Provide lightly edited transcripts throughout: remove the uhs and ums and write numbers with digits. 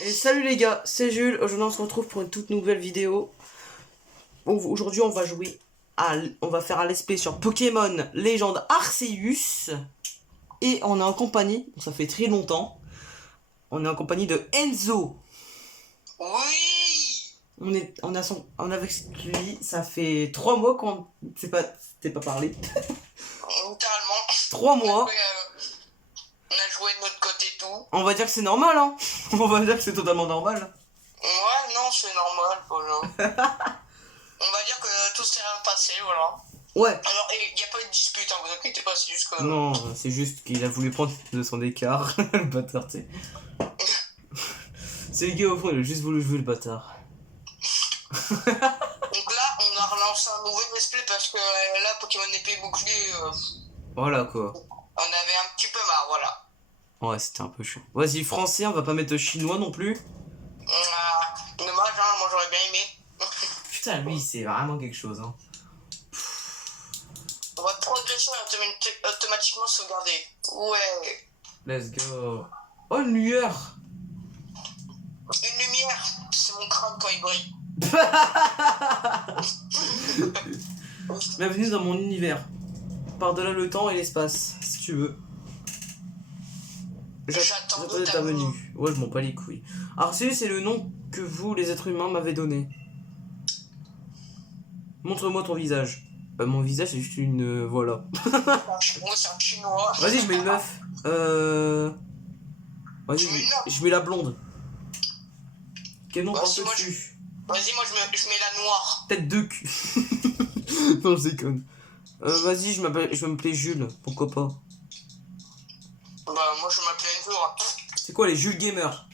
Et salut les gars, c'est Jules. Aujourd'hui on se retrouve pour une toute nouvelle vidéo. Aujourd'hui on va jouer on va faire un let's play sur Pokémon Légende Arceus. Et on est en compagnie, ça fait très longtemps, on est en compagnie de Enzo. Oui. On est avec lui, ça fait 3 mois qu'on t'es pas parlé. Littéralement. 3 mois. On a joué de notre côté tout. On va dire que c'est normal, hein. On va dire que c'est totalement normal. Ouais, non, c'est normal, voilà. On va dire que tout s'est rien passé, voilà. Ouais. Alors, il n'y a pas eu de dispute, hein, vous inquiétez pas, c'est juste que... Non, c'est juste qu'il a voulu prendre de son écart, le bâtard, tu sais. C'est le gars au fond, il a juste voulu jouer le bâtard. Donc là, on a relancé un nouveau let's play parce que là, Pokémon épée bouclier, Voilà quoi. on avait un petit peu marre, voilà. Ouais, c'était un peu chaud. Vas-y, français, on va pas mettre chinois non plus. Dommage, hein, moi j'aurais bien aimé. Putain, lui, c'est vraiment quelque chose, hein. Votre progression est automatiquement sauvegardée. Ouais. Let's go. Oh, une lueur. Une lumière, c'est mon crâne quand il brille. Bienvenue dans mon univers. Par-delà le temps et l'espace, si tu veux. J'attends ta venue. Ouais, je m'en bats les couilles. Arceus, c'est le nom que vous, les êtres humains, m'avez donné. Montre-moi ton visage. Mon visage, c'est juste une... voilà. Moi, c'est un chinois. Vas-y, je mets une meuf. Vas-y, je mets la blonde. Quel nom portes-tu? Vas-y, moi, je mets la noire. Tête de cul. Non, je déconne. Vas-y, je vais m'appeler Jules. Pourquoi pas? Bah, moi, je m'appelle Enzo. C'est quoi les Jules Gamers?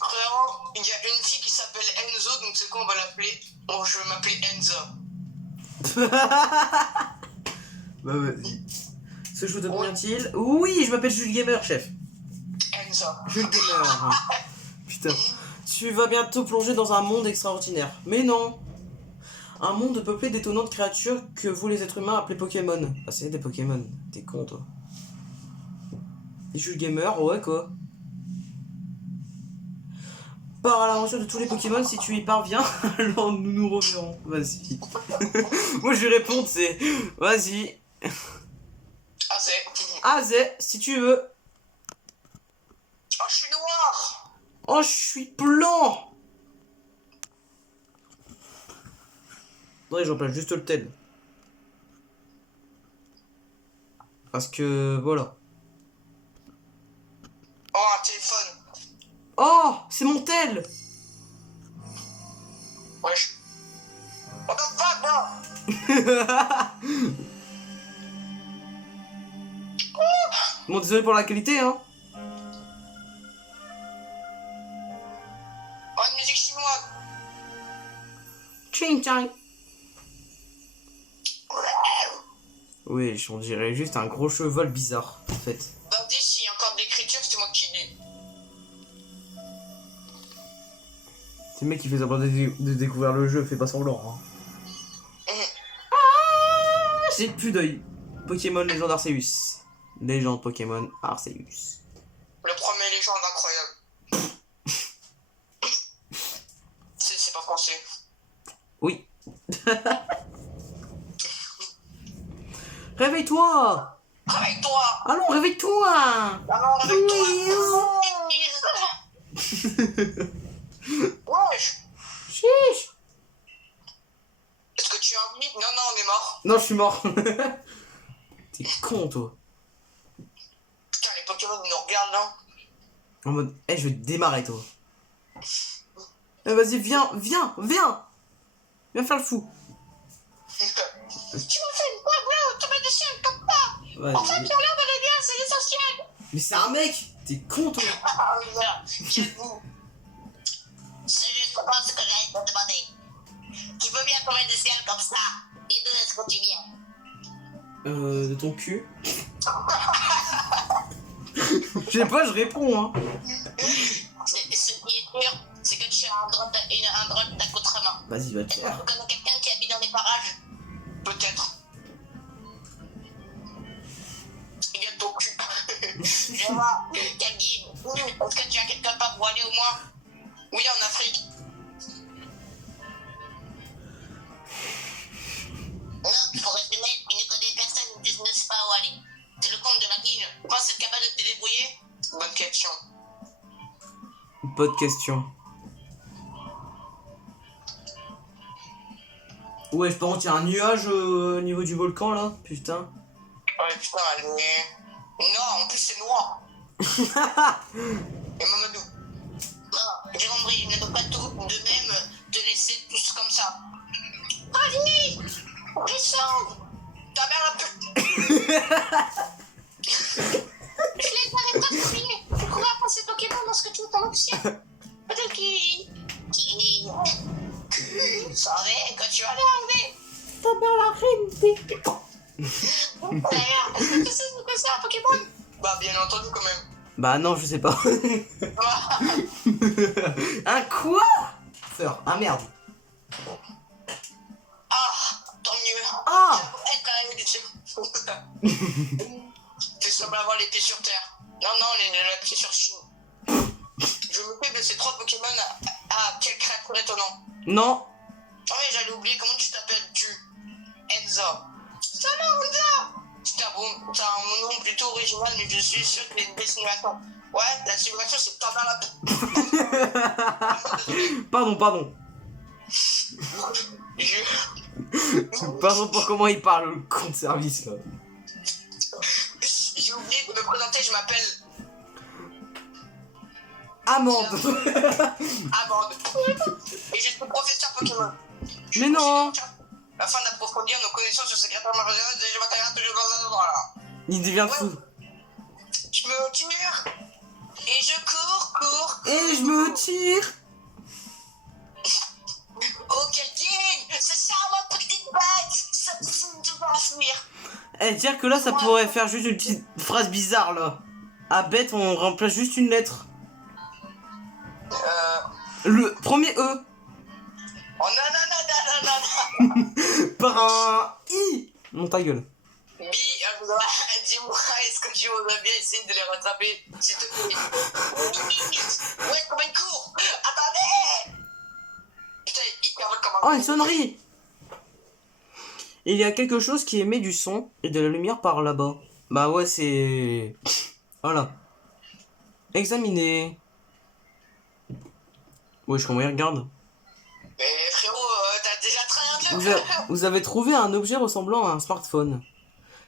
Frérot, il y a une fille qui s'appelle Enzo, donc c'est quoi on va l'appeler? Bon, je vais m'appeler Enza. Bah, vas-y. Ce show te convient-il? Oui, je m'appelle Jules Gamer, chef. Enza. Jules Gamer. Putain. Tu vas bientôt plonger dans un monde extraordinaire. Mais non. Un monde peuplé d'étonnantes créatures que vous les êtres humains appelez Pokémon. Ah, c'est des Pokémon. T'es con, toi. Et Jules Gamer, ouais, quoi. Pars à l'aventure de tous les Pokémon si tu y parviens, alors nous nous reverrons. Vas-y. Moi je lui réponds, c'est vas-y. Azé, si tu veux. Oh, je suis noir. Oh, je suis blanc. Non, j'en place juste le tel. Parce que voilà. Oh, un téléphone. Oh, c'est mon tel. Wesh. What the fuck, bro? Bon, désolé pour la qualité, hein. Oh, une musique chinoise. Ching chang. Oui, on dirait juste un gros cheval bizarre, en fait. Vas-y, s'il y a encore de l'écriture, c'est moi qui dis. C'est le mec qui fait semblant de découvrir le jeu, fait pas semblant. Hein. Ah, j'ai plus d'œil. Pokémon Légende Arceus. Légende Pokémon Arceus. Le premier légende incroyable. C'est pas français. Oui. Réveille-toi. Réveille-toi. Allons, réveille-toi. Alors, réveille-toi. Wesh. Chiche. Est-ce que tu es un mythe? Non, non, on est mort. Non, je suis mort. T'es con, toi. Putain, les Pokémon ils nous regardent là. En mode, je vais te démarrer, toi. Vas-y, viens. Viens faire le fou. Tu m'as fait une quoi, bro? Tu m'as des ciels comme ça. En fait, qui ont l'air d'aller bien, c'est l'essentiel. Mais c'est un mec. T'es con, toi. Ah, merde. Qui êtes-vous? C'est juste ce que j'allais te demander. Qui veut bien tomber du ciel comme ça? Et d'où est-ce que tu viens? De ton cul. Je sais pas, je réponds, hein. Ce qui est sûr, c'est que tu as un drôle d'accoutrement. Vas-y, va te Est-ce que faire. vous connaissez quelqu'un qui habite dans les parages? Peut-être. Il vient de ton cul. Je vois, quel guide. Est-ce que tu as quelque part pour aller au moins. Oui, en Afrique. Non, pour résumer, tu ne connais personne, tu ne sais pas où aller. C'est le compte de la ligne. Tu penses être capable de te débrouiller? Bonne question. Bonne question. Ouais, par contre, il y a un nuage au niveau du volcan là, putain. Ouais, putain, non, en plus c'est noir. Et Mamadou. Non, j'ai compris, je ne peux pas tout de même te laisser tous comme ça. Allez, descends. Ta mère la pute. Je l'ai arrêté de crier. Tu pourras passer Pokémon lorsque tu es dans l'option. Peut-être qu'il savait que tu allais arriver. Ta mère la reine. D'ailleurs, est-ce que tu sais ce que c'est un Pokémon? Bah, bien entendu, quand même. Bah non, je sais pas. Un quoi? Ah merde. Ah, tant mieux. Ah. Être quand même du Tu sembles avoir les pieds sur terre. Non, les pieds sur Chine. Je m'occupe de ces 3 Pokémon quelle créature étonnante. Non. Oh mais j'allais oublier, comment tu t'appelles-tu? Enza. Salut Enza. C'est un nom plutôt original, mais je suis sûr que c'est une belle simulation. Ouais, la simulation c'est pas mal Pardon. Pardon pour comment il parle, le con de service là. J'ai oublié de me présenter, je m'appelle... Amande. Amande. Et je suis professeur Pokémon. Mais non. Afin d'approfondir nos connaissances sur ces créatures marginales, je m'intéresse toujours dans un endroit là. Il devient fou. Je me tire. Et je cours. Et je me tire. Ok, King, c'est ça ma petite bête. Ça tu vas fuir. Eh, dire que là, ça pourrait faire juste une petite phrase bizarre là. À bête, on remplace juste une lettre. Le premier E. Oh non. Par un I. Non, ta gueule. Dis-moi, est-ce que tu voudrais bien essayer de les rattraper, s'il te plaît? Ouais, comment il court? Attendez. Putain, il cavale comme un... Oh, une sonnerie. Il y a quelque chose qui émet du son et de la lumière par là-bas. Bah ouais, c'est... Voilà. Examiner. Wesh, comment il regarde? Mais frérot, t'as déjà travaillé Vous avez trouvé un objet ressemblant à un smartphone.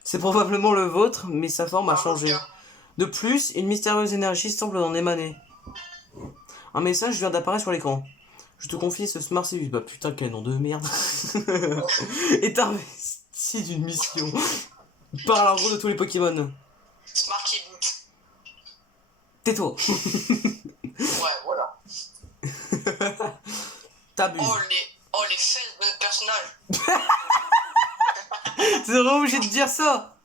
C'est probablement le vôtre, mais sa forme a changé. De plus, une mystérieuse énergie semble en émaner. Un message vient d'apparaître sur l'écran. Je te confie ce Smart Service. Bah putain, quel nom de merde. Est investi d'une mission. Parle en gros de tous les Pokémon. Smart Kid. Tais-toi. Ouais, voilà. T'abuses. Oh les fesses de notre personnage. C'est vraiment obligé de dire ça.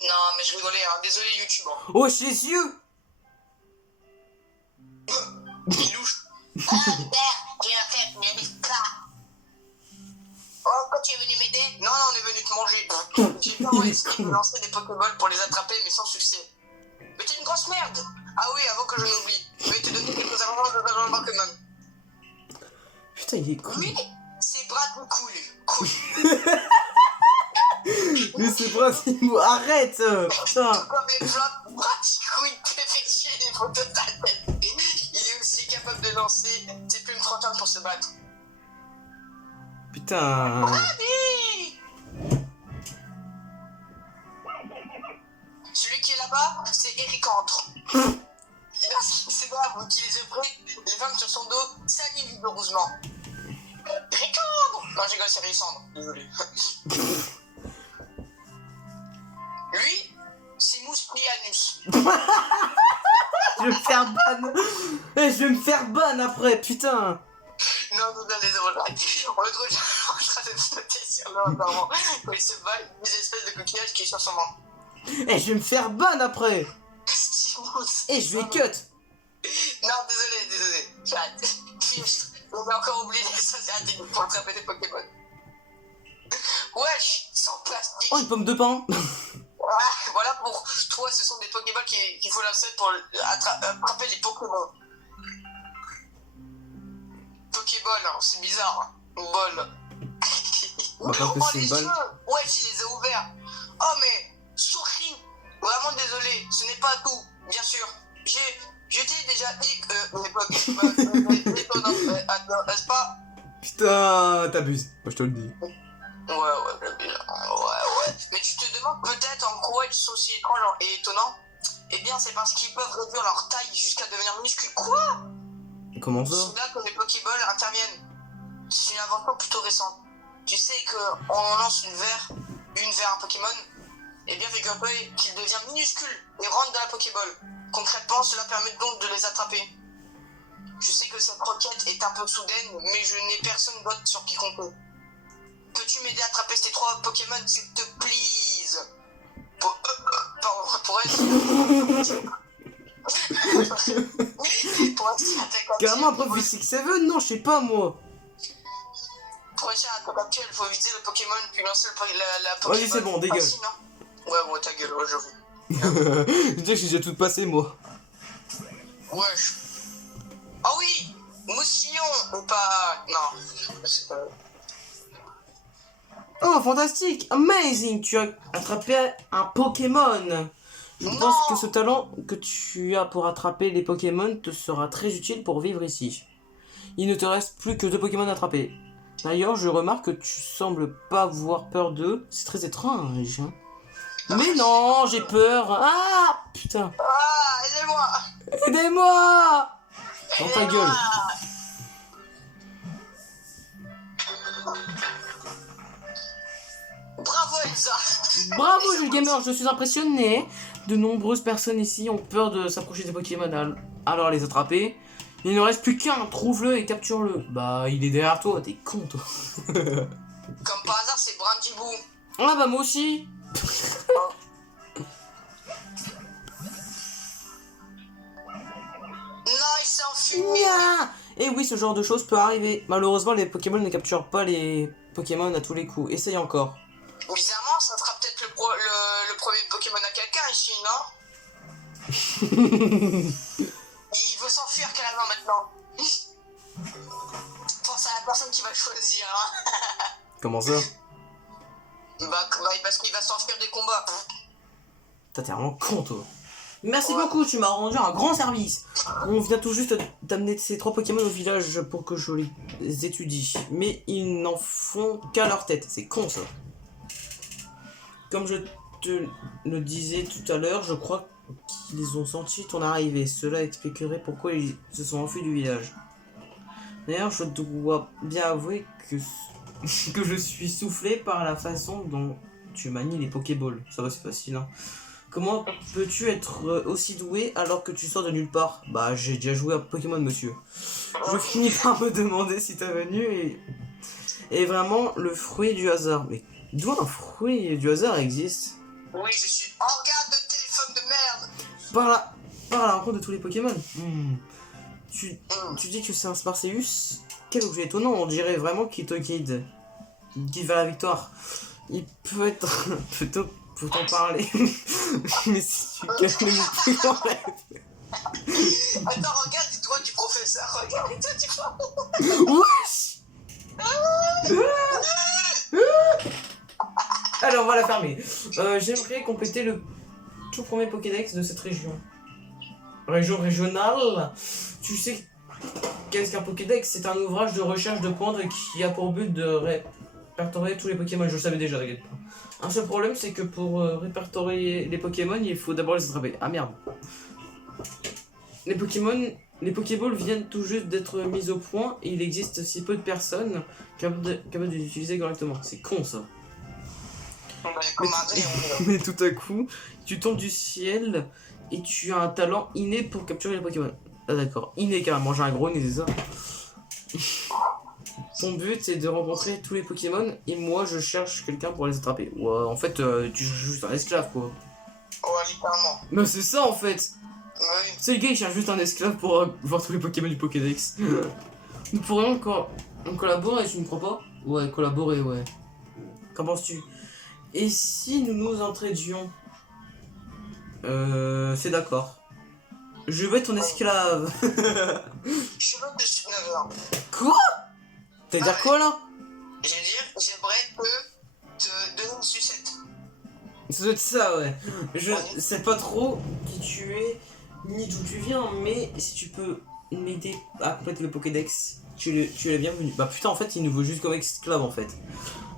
Non, mais je rigolais, hein. Désolé YouTube. Hein. Oh, chez les yeux. Il louche. Ah, père, tu as fait, mais pas. Oh, quand tu es venu m'aider? Non, on est venu te manger. J'ai pas envie de lancer des Pokéballs pour les attraper, mais sans succès. Mais t'es une grosse merde. Ah oui, avant que je n'oublie, je vais te donner quelques avantages de dans le Pokémon. Putain, il est cool. Oui, c'est Brad cool. Mais c'est principal. Arrête. Putain. Comme les gens, Brad couille peut effectuer des photos de ta tête. Il est aussi capable de lancer ses plumes flottantes pour se battre. Putain. Allez! Celui qui est là-bas, c'est Eric Entre. C'est grave, vous qui les œuvrez, les femmes sur son dos s'animent vigoureusement. Eric Entre! Non, j'ai rigole, c'est Résandre, désolé. Lui, c'est Mousse Prianus. Je vais me faire ban. Eh, je vais me faire ban après, putain. Non, désolé. On le trouve en train de flotter sur l'eau apparemment. Quand il se bat, des espèces de coquillages qui est sur son ventre. Eh, je vais me faire ban après. Eh, je vais cut. Non, désolé. J'arrête. On a encore oublié les sociétés pour attraper des Pokémon. Wesh, sans plastique. Oh, une pomme de pain. Voilà pour toi, ce sont des Pokéballs qu'il faut lancer pour attraper les Pokémon. Pokéball, hein. C'est bizarre. Hein. Ball. Bah, parce que Oh, c'est les une balle. yeux. Ouais, il les a ouverts. Oh, mais, Sourcine, vraiment désolé, ce n'est pas tout, bien sûr. Je t'ai déjà dit que les Pokémon étonnants, n'est-ce pas? Putain, t'abuses. Moi, je te le dis. Ouais. Mais tu te demandes peut-être en quoi ils sont si étranges et étonnants? Eh bien, c'est parce qu'ils peuvent réduire leur taille jusqu'à devenir minuscules. Quoi? Comment ça? C'est là que les Pokéballs interviennent. C'est une invention plutôt récente. Tu sais qu'on lance une vers un Pokémon, et bien figure-toi qu'il devient minuscule et rentre dans la Pokéball. Concrètement, cela permet donc de les attraper. Je sais que cette requête est un peu soudaine, mais je n'ai personne d'autre sur qui compter. Peux-tu m'aider à attraper ces 3 Pokémon, s'il te please? Pour ainsi... Carrément un prof Physique 7, non, je sais pas moi. Pour réussir à te capturer, il faut viser le Pokémon puis lancer la Pokéball. Vas-y, c'est bon, dégage. Facile, non? Ouais, ta gueule, ouais, j'avoue. Je dis que j'ai déjà tout passé moi. Wesh. Oh oui, Moussillon ou pas? Non, c'est pas... Oh, fantastique, amazing, tu as attrapé un Pokémon. Je Non. pense que ce talent que tu as pour attraper les Pokémon te sera très utile pour vivre ici. Il ne te reste plus que 2 Pokémon à attraper. D'ailleurs, je remarque que tu sembles pas avoir peur d'eux. C'est très étrange. Hein. Mais non, j'ai peur. Ah, putain. Ah, aidez-moi. Aidez-moi. Dans ta gueule. Bravo Elsa. Bravo, Jules Gamer, je suis impressionné. De nombreuses personnes ici ont peur de s'approcher des Pokémon, alors les attraper. Il ne reste plus qu'un, trouve-le et capture-le. Bah, il est derrière toi, t'es con, toi. Comme par hasard, c'est Brindibou. Ah bah, moi aussi. Non, il s'est enfui. Et oui, ce genre de choses peut arriver. Malheureusement, les Pokémon ne capturent pas les Pokémon à tous les coups. Essaye encore. Bizarrement, ça sera peut-être le premier Pokémon à quelqu'un ici, non? Il veut s'enfuir carrément maintenant. Pense à la personne qui va le choisir. Hein. Comment ça? Parce qu'il va s'enfuir des combats. T'es vraiment con, toi. Merci beaucoup, tu m'as rendu un grand service. On vient tout juste d'amener ces 3 Pokémon au village pour que je les étudie. Mais ils n'en font qu'à leur tête. C'est con, ça. Comme je te le disais tout à l'heure, je crois qu'ils ont senti ton arrivée. Cela expliquerait pourquoi ils se sont enfuis du village. D'ailleurs, je dois bien avouer que je suis soufflé par la façon dont tu manies les Pokéballs. Ça va, c'est facile, hein. Comment peux-tu être aussi doué alors que tu sors de nulle part? Bah, j'ai déjà joué à Pokémon, monsieur. Je finis par me demander si ta venue est vraiment le fruit du hasard. Mais d'où un fruit du hasard existe? Oui, je suis organe de téléphone de merde. Par la rencontre de tous les Pokémon. Tu dis que c'est un Sparseus? Quel objet étonnant, on dirait vraiment qu'il te guide vers la victoire. Il peut être plutôt pour t'en parler. Mais si tu calmes le plus en rêve. Attends, regarde les doigts du professeur. Regarde les doigts du professeur. Wesh. Alors, on va la fermer. J'aimerais compléter le tout premier Pokédex de cette région. Région régionale. Tu sais qu'est-ce qu'un Pokédex? C'est un ouvrage de recherche de pointe qui a pour but de répertorier tous les Pokémon. Je le savais déjà, t'inquiète pas. Un seul problème, c'est que pour répertorier les Pokémon, il faut d'abord les attraper. Ah merde. Les Pokéballs viennent tout juste d'être mis au point et il existe si peu de personnes capables de les utiliser correctement. C'est con, ça. Mais tout à coup, tu tombes du ciel et tu as un talent inné pour capturer les Pokémon. Ah d'accord, inné carrément, j'ai un gros nez, c'est ça. Ton but c'est de rencontrer tous les Pokémon et moi je cherche quelqu'un pour les attraper. Ouais, en fait, tu cherches juste un esclave quoi. Ouais, littéralement. Mais c'est ça en fait. Oui. C'est le gars il cherche juste un esclave pour voir tous les Pokémon du Pokédex. Nous pourrions collaborer, tu ne crois pas? Ouais, collaborer, ouais. Qu'en penses-tu? Et si nous nous entraidions? C'est d'accord. Je veux être ton esclave. Je veux que tu... Non. Quoi? T'as dire quoi là? Je veux dire, j'aimerais te donner une sucette. Ça doit être ça, ouais. Je sais pas trop qui tu es, ni d'où tu viens, mais si tu peux m'aider à compléter le Pokédex, tu es bienvenu. Bah putain, en fait, il nous veut juste comme esclave en fait.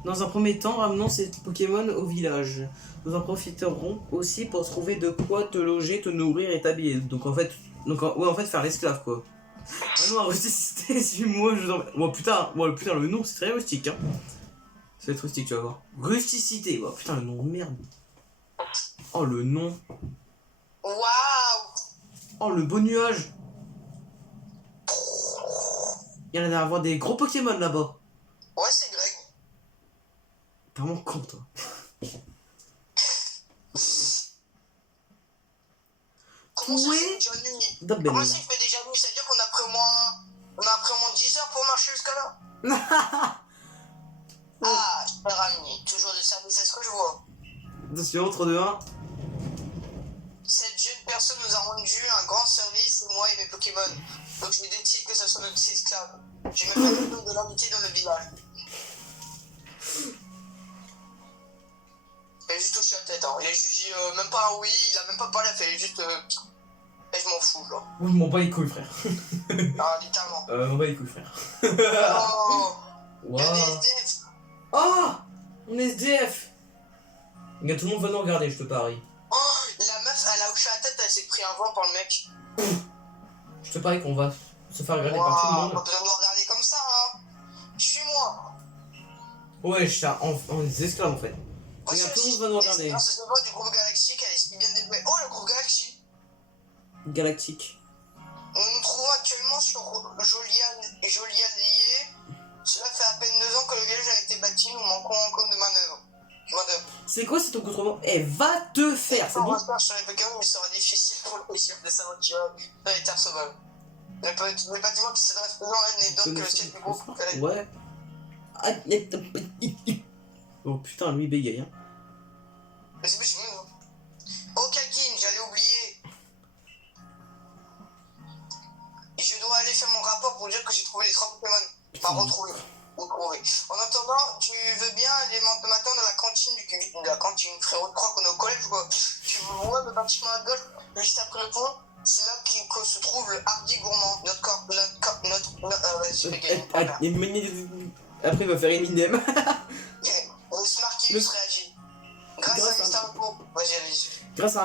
Dans un premier temps, ramenons ces Pokémon au village. Nous en profiterons aussi pour trouver de quoi te loger, te nourrir et t'habiller. Donc en fait, faire l'esclave quoi. Ah non, rusticité, suis-moi, je vous en... Oh putain, le nom c'est très rustique hein. Ça va être rustique, tu vas voir. Rusticité, oh putain, le nom de merde. Oh le nom. Waouh! Oh le beau nuage. Il y en a à avoir des gros Pokémon là-bas. Ouais, c'est Greg. T'es vraiment con toi. Comment ça Oui. fait déjà nuit? D'abord. Comment ça il fait déjà nuit? Ça veut dire qu'on a pris au moins 10 heures pour marcher jusqu'à là? Ah, super ami, toujours de service, c'est ce que je vois. Attention, 3, 2, 1. Cette jeune personne nous a rendu un grand service, moi et mes Pokémon. Donc je décide que ce soit notre esclave. Je me fais le nom de l'invité dans le village. Il a juste touché la tête, hein. Il a juste même pas un oui, il a même pas parlé, il a juste... Et je m'en fous, genre. Oui, je m'en bats les couilles, frère. Ah, littéralement. M'en bats les couilles, frère. Oh, Wow. il y a des SDF. Oh, on est SDF. Regarde, tout le monde va nous regarder, je te parie. Oh, la meuf, elle a hoché la tête, elle s'est pris un vent par le mec. Je te parie qu'on va se faire regarder Wow, par tout le pas monde. besoin de nous regarder comme ça, hein. Suis-moi. Ouais, on est des esclaves en fait. Regarde, tout le monde va nous regarder. Non, c'est le vote du groupe Galactique, elle est si bien développée. Oh, le groupe Galactique. Galactique. Nous nous trouvons actuellement sur Jolialier. Cela fait à peine 2 ans que le village a été bâti, nous manquons encore de manœuvres. C'est quoi, c'est ton contrôle? Eh, va te faire, c'est On bon? va se faire sur les Pokémon, mais il sera difficile pour le chef de s'aventurer dans les terres sauvages. Les bâtiments qui s'adressent aux gens n'est donc que le siège du groupe. Ouais. Oh putain, lui bégaye, hein. Mais c'est plus mieux. Oh, Kalkin, j'allais oublier. Et je dois aller faire mon rapport pour dire que j'ai trouvé les 3 Pokémon. Enfin, retrouvé. Ou trouvé. En attendant, tu veux bien aller m'attendre à la cantine frérot, je crois qu'on est au collège, quoi. Tu vois le bâtiment à gauche, juste après le pont, c'est là que se trouve le Hardy Gourmand, Après, il va faire Eminem. Le Smartius réagit. Grâce à Mystère Repos. Vas-y, allez-y. Grâce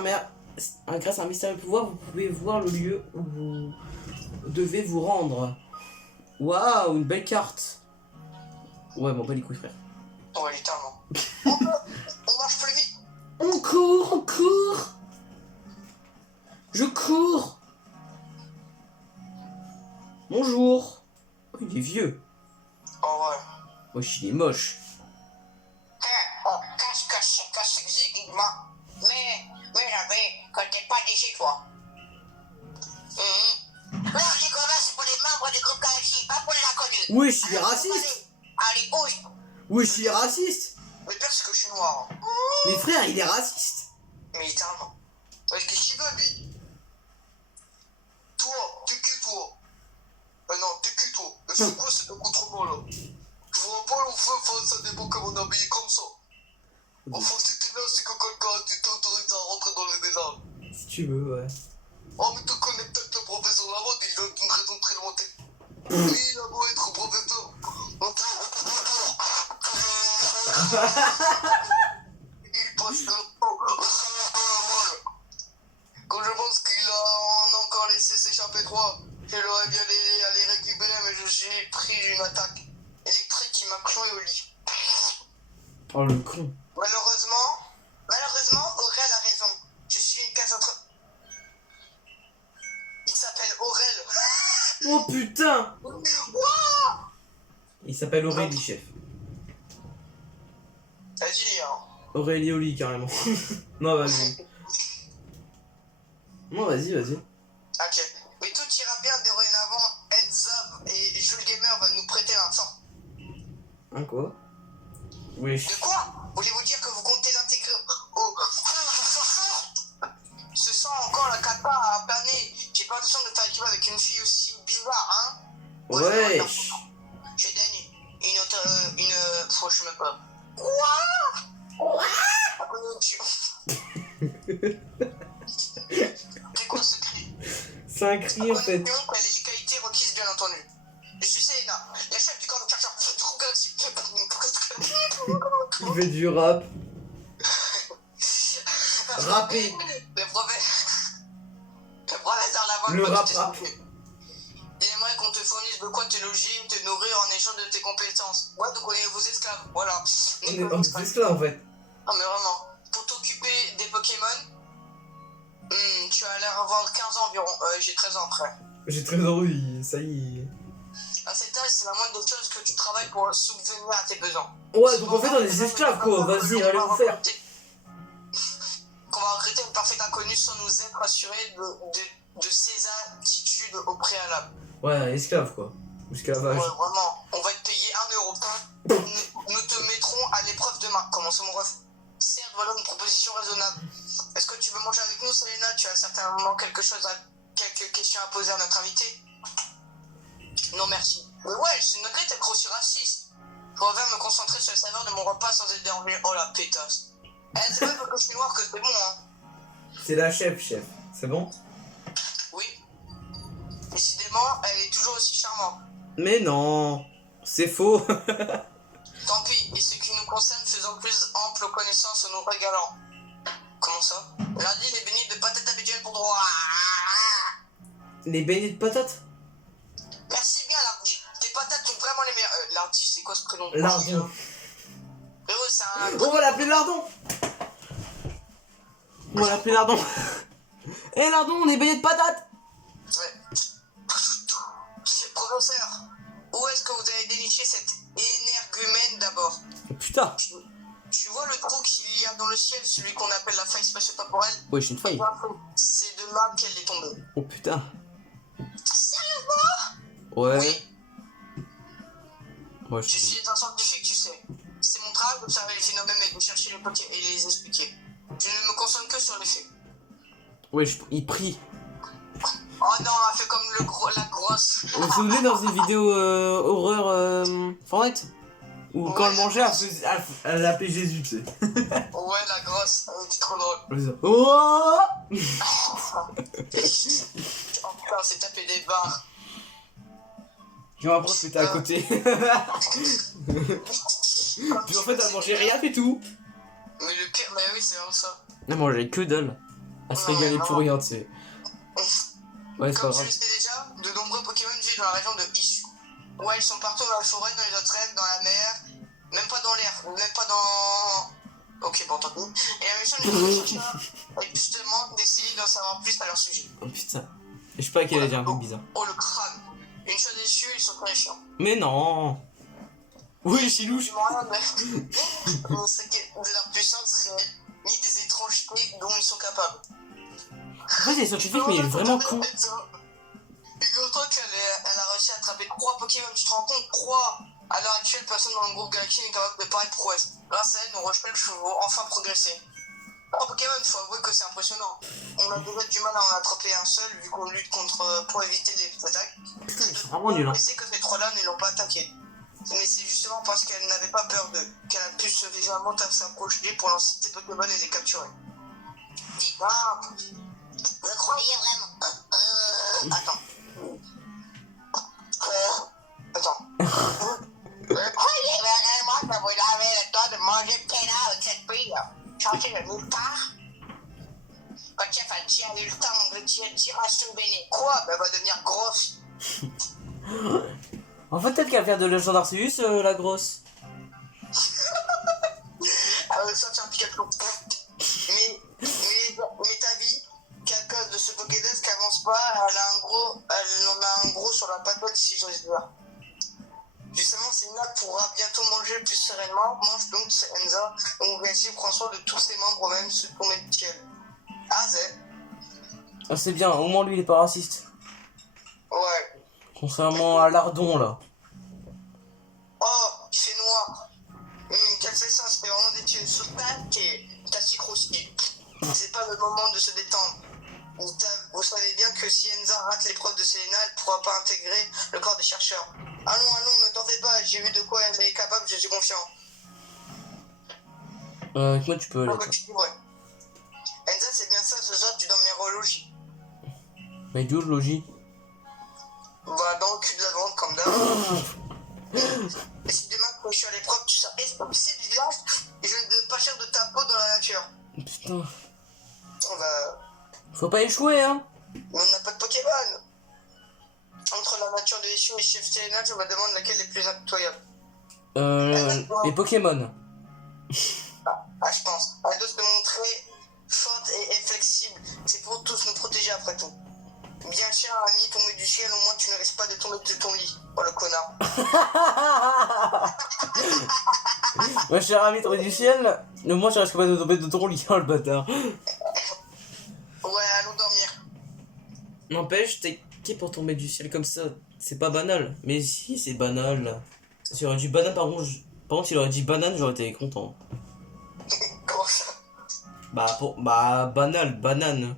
à un mystérieux pouvoir, vous pouvez voir le lieu où vous devez vous rendre. Waouh, une belle carte. Ouais, bon, pas les couilles, frère. Ouais, littéralement. On marche plus vite. On court. Je cours. Bonjour. Oh, il est vieux. Oh ouais. Wesh, il est moche. Oh, casse, exécutement. Mais j'avais, quand t'es pas d'ici, toi. Non, Nicolas, c'est pour les membres du groupe Galaxy, pas pour les inconnus. Wesh, il est raciste. Allez, bouge. Wesh, il est raciste. Le pire, c'est que je suis noir. Hein. Mais frère, il est raciste. Mais littéralement. Ouais, qu'est-ce qu'il veut, lui? Toi, t'es qui, toi? Non, t'es qui, toi? C'est quoi cet accoutrement, là? Je vois pas le feu face à des Pokémon habillés comme ça. Enfin, si t'es là, c'est que quelqu'un tu t'autorise à rentrer dans les délats. Si tu veux, ouais. Oh, mais tu connais peut-être le professeur Lamode, il a une raison très lointaine. Oui, il a beau être professeur. Il passe le temps. Quand je pense qu'il a encore laissé s'échapper 3, je l'aurais bien aidé à les récupérer, mais j'ai pris une attaque électrique qui m'a cloué au lit. Oh le con. Malheureusement, Aurel a raison. Je suis une case entre... Il s'appelle Aurel. Oh putain. Wouah. Il s'appelle Aurélie, chef. Vas-y, hein. Aurélie au lit, carrément. Non, vas-y. Non, vas-y. Ok. Mais tout ira bien dorénavant. Enzav et Jules Gamer vont nous prêter un sort. Hein, quoi? Wesh. De quoi? Voulez-vous dire que vous comptez l'intégrer au... Ce sang encore la cata à Bernet. une fille aussi bizarre, hein. Ouais. Je donne faut je sais même pas. Quoi? C'est quoi ce cri? C'est un cri en fait. Elle a les qualités requises, bien entendu. Je suis Selena, la chef du camp de chercheurs du groupe Galaxy. Il fait du rap. Rapper. Le professeur Laval. Le rap. Il aimerait qu'on te fournisse de quoi te loger, te nourrir en échange de tes compétences. Ouais, donc on est vos esclaves, voilà. On est esclaves en fait. Non mais vraiment. Pour t'occuper des Pokémon, tu as l'air d'avoir 15 ans environ. J'ai 13 ans après. J'ai 13 ans, oui, ça y est. À cet âge, c'est la moindre des choses que tu travailles pour subvenir à tes besoins. Ouais, donc en fait on est des esclaves quoi, vas-y, allez vous faire. Qu'on va recruter une parfaite inconnue sans nous être assurés de ses attitudes au préalable. Ouais, esclave quoi. Esclavage. Ouais, vraiment. On va te payer 1 €. Nous te mettrons à l'épreuve demain. Comment c'est mon ref? Certes, voilà une proposition raisonnable. Est-ce que tu veux manger avec nous, Selena? Tu as certainement quelques questions à poser à notre invité. Non, merci. Mais ouais, c'est une regrette d'être aussi raciste. Je reviens me concentrer sur le saveur de mon repas sans être dérangé. Oh la pétasse. C'est pas parce que je suis noir que c'est bon, hein. C'est la chef. C'est bon? Oui. Décidément, elle est toujours aussi charmante. Mais non, c'est faux. Tant pis, et ce qui nous concerne, faisons plus ample connaissance en nous régalant. Comment ça? Lundi, les beignets de patates habituelles pour droit. Les beignets de patates? Merci bien, Lardy. Tes patates sont vraiment les meilleures. Lardy, c'est quoi ce prénom? Lardon. C'est un... On va l'appeler Lardon. On va l'appeler Lardon. Eh Lardon, on est beignets de patates. Ouais. Professeur, où est-ce que vous avez déniché cette énergumène d'abord? Oh, putain. Tu vois le trou qu'il y a dans le ciel, celui qu'on appelle la faille spatio-temporelle? Ouais, j'ai une faille. C'est de là qu'elle est tombée. Oh putain. Sérieusement? Ouais. Oui. Ouais, Je suis un scientifique, tu sais. C'est mon travail d'observer les phénomènes et de chercher les potés et les expliquer. Je ne me concentre que sur les faits. Ouais, il prie. Oh non, elle fait comme la grosse. Vous vous souvenez dans une vidéo horreur Fortnite où Ouais, quand elle mangeait, elle l'appelait Jésus, tu sais. Ouais, la grosse, elle était trop drôle. Oh Oh putain, on s'est tapé des barres. Je me rapproche que t'es à côté. Puis en fait, elle mangeait rien et tout. Mais le pire, mais oui, c'est vraiment ça. Elle mangeait que dalle. Elle se régalait pour rien, tu sais. Ouais, c'est pas Comme tu grave. le sais déjà, de nombreux Pokémon vivent dans la région de Issu. Ouais, ils sont partout dans la forêt, dans les autres rêves, dans la mer, même pas dans l'air, même pas dans... Ok, bon, tant pis. Et la mission du professeur est justement d'essayer d'en savoir plus à leur sujet. Oh putain. Je sais pas qu'elle a dit un truc bizarre. Oh, le crâne. Une chose est sûre, ils sont terrifiants. Mais non. Oui, Chilouche. Je m'en rien de ce qui est de leur puissance réelle, ni des étrangetés dont ils sont capables. En fait, elle est scientifique, mais il est vraiment con. Figure-toi qu'elle a réussi à attraper 3 Pokémon, tu te rends compte? 3. À l'heure actuelle, personne dans le groupe Galaxy n'est capable de pareille prouesse. Grâce à elle, nos recherches vont enfin progresser. 3 Pokémon, faut avouer que c'est impressionnant. On a déjà du mal à en attraper un seul, vu qu'on lutte pour éviter les attaques. Putain, ils sont vraiment nuls, hein. C'est que ces 3-là ne l'ont pas attaqué. Mais c'est justement parce qu'elle n'avait pas peur d'eux qu'elle a pu suffisamment s'approcher pour lancer ses Pokémon et les capturer. Dis, vous croyez vraiment? Attends. Attends. Vous croyez vraiment que vous avez le temps de manger plein avec cette fille? Changer de nulle part? Votre chef a dit, elle a eu le temps de dire à son béné. Quoi? Ben, elle va devenir grosse. En fait, peut-être qu'elle vient de Legend Arceus, la grosse. Elle va sortir un Pikachu. Mais ta vie, qu'à cause de ce Pokédex qui avance pas, elle en a un gros sur la patate si j'ose dire. Justement, Selena pourra bientôt manger plus sereinement. Mange donc, c'est Enza. Donc, bien sûr, prends soin de tous ses membres, même ceux qu'on met de ciel. Ah, c'est. Ah, c'est bien, au moins lui il est pas raciste. Ouais. Contrairement à Lardon là. Oh, il fait noir. Quelle fait ça, ça fait vraiment des tuyaux sur ta qui est ta sucre aussi. C'est pas le moment de se détendre. Vous savez bien que si Enza rate l'épreuve de Selena, elle ne pourra pas intégrer le corps des chercheurs. Allons, ne t'en fais pas, j'ai vu de quoi elle est capable, je suis confiant. Moi tu peux l'être. Ouais. Enza, c'est bien ça, ce soir tu dormiras au logis. Mais d'où le logis? Bah, dans le cul de la vente, comme d'hab. Et si demain, quand je suis à l'épreuve, tu seras expulsé du village et je ne donne pas cher de ta peau dans la nature. Putain. On va... Faut pas échouer, hein. Mais on n'a pas de Pokémon. Entre la nature de Issue et Chef Selena, je me demande laquelle est plus impitoyable. Les Pokémon. Ah, je pense. Elle doit se montrer forte et flexible. C'est pour tous nous protéger après tout. Bien cher ami tombé du ciel, au moins tu ne risques pas de tomber de ton lit. Oh le connard. Ouais, cher ami tombé du ciel, au moins tu risques pas de tomber de ton lit, oh le bâtard. Ouais, allons dormir. N'empêche, t'es qui pour tomber du ciel comme ça? C'est pas banal. Mais si, c'est banal. S'il aurait dit banane, par contre, s'il aurait dit banane, j'aurais été content. Comment ça? Bah, banal, banane.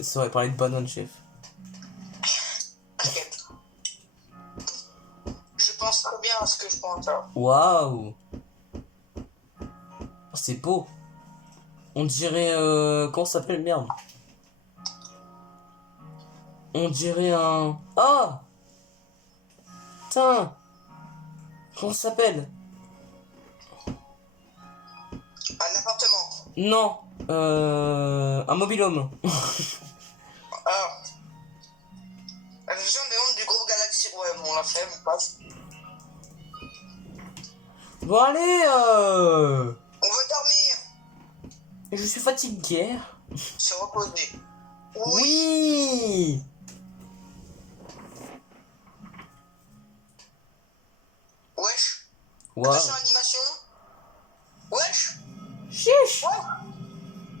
Ça aurait parlé de banane, chef. T'inquiète. Je pense très bien à ce que je pense alors. Waouh! C'est beau. On dirait. Comment ça s'appelle, merde? On dirait un. Ah! Putain! Comment ça s'appelle? Un appartement. Non! Un mobil-home. Alors. La vision des ondes du groupe Galaxy. Ouais, bon, on l'a fait, on passe. Bon, allez! On veut dormir. Je suis fatigué. Se reposer. Oui! Wesh. Wow. Attention animation. Wesh. Chiche! Ouais.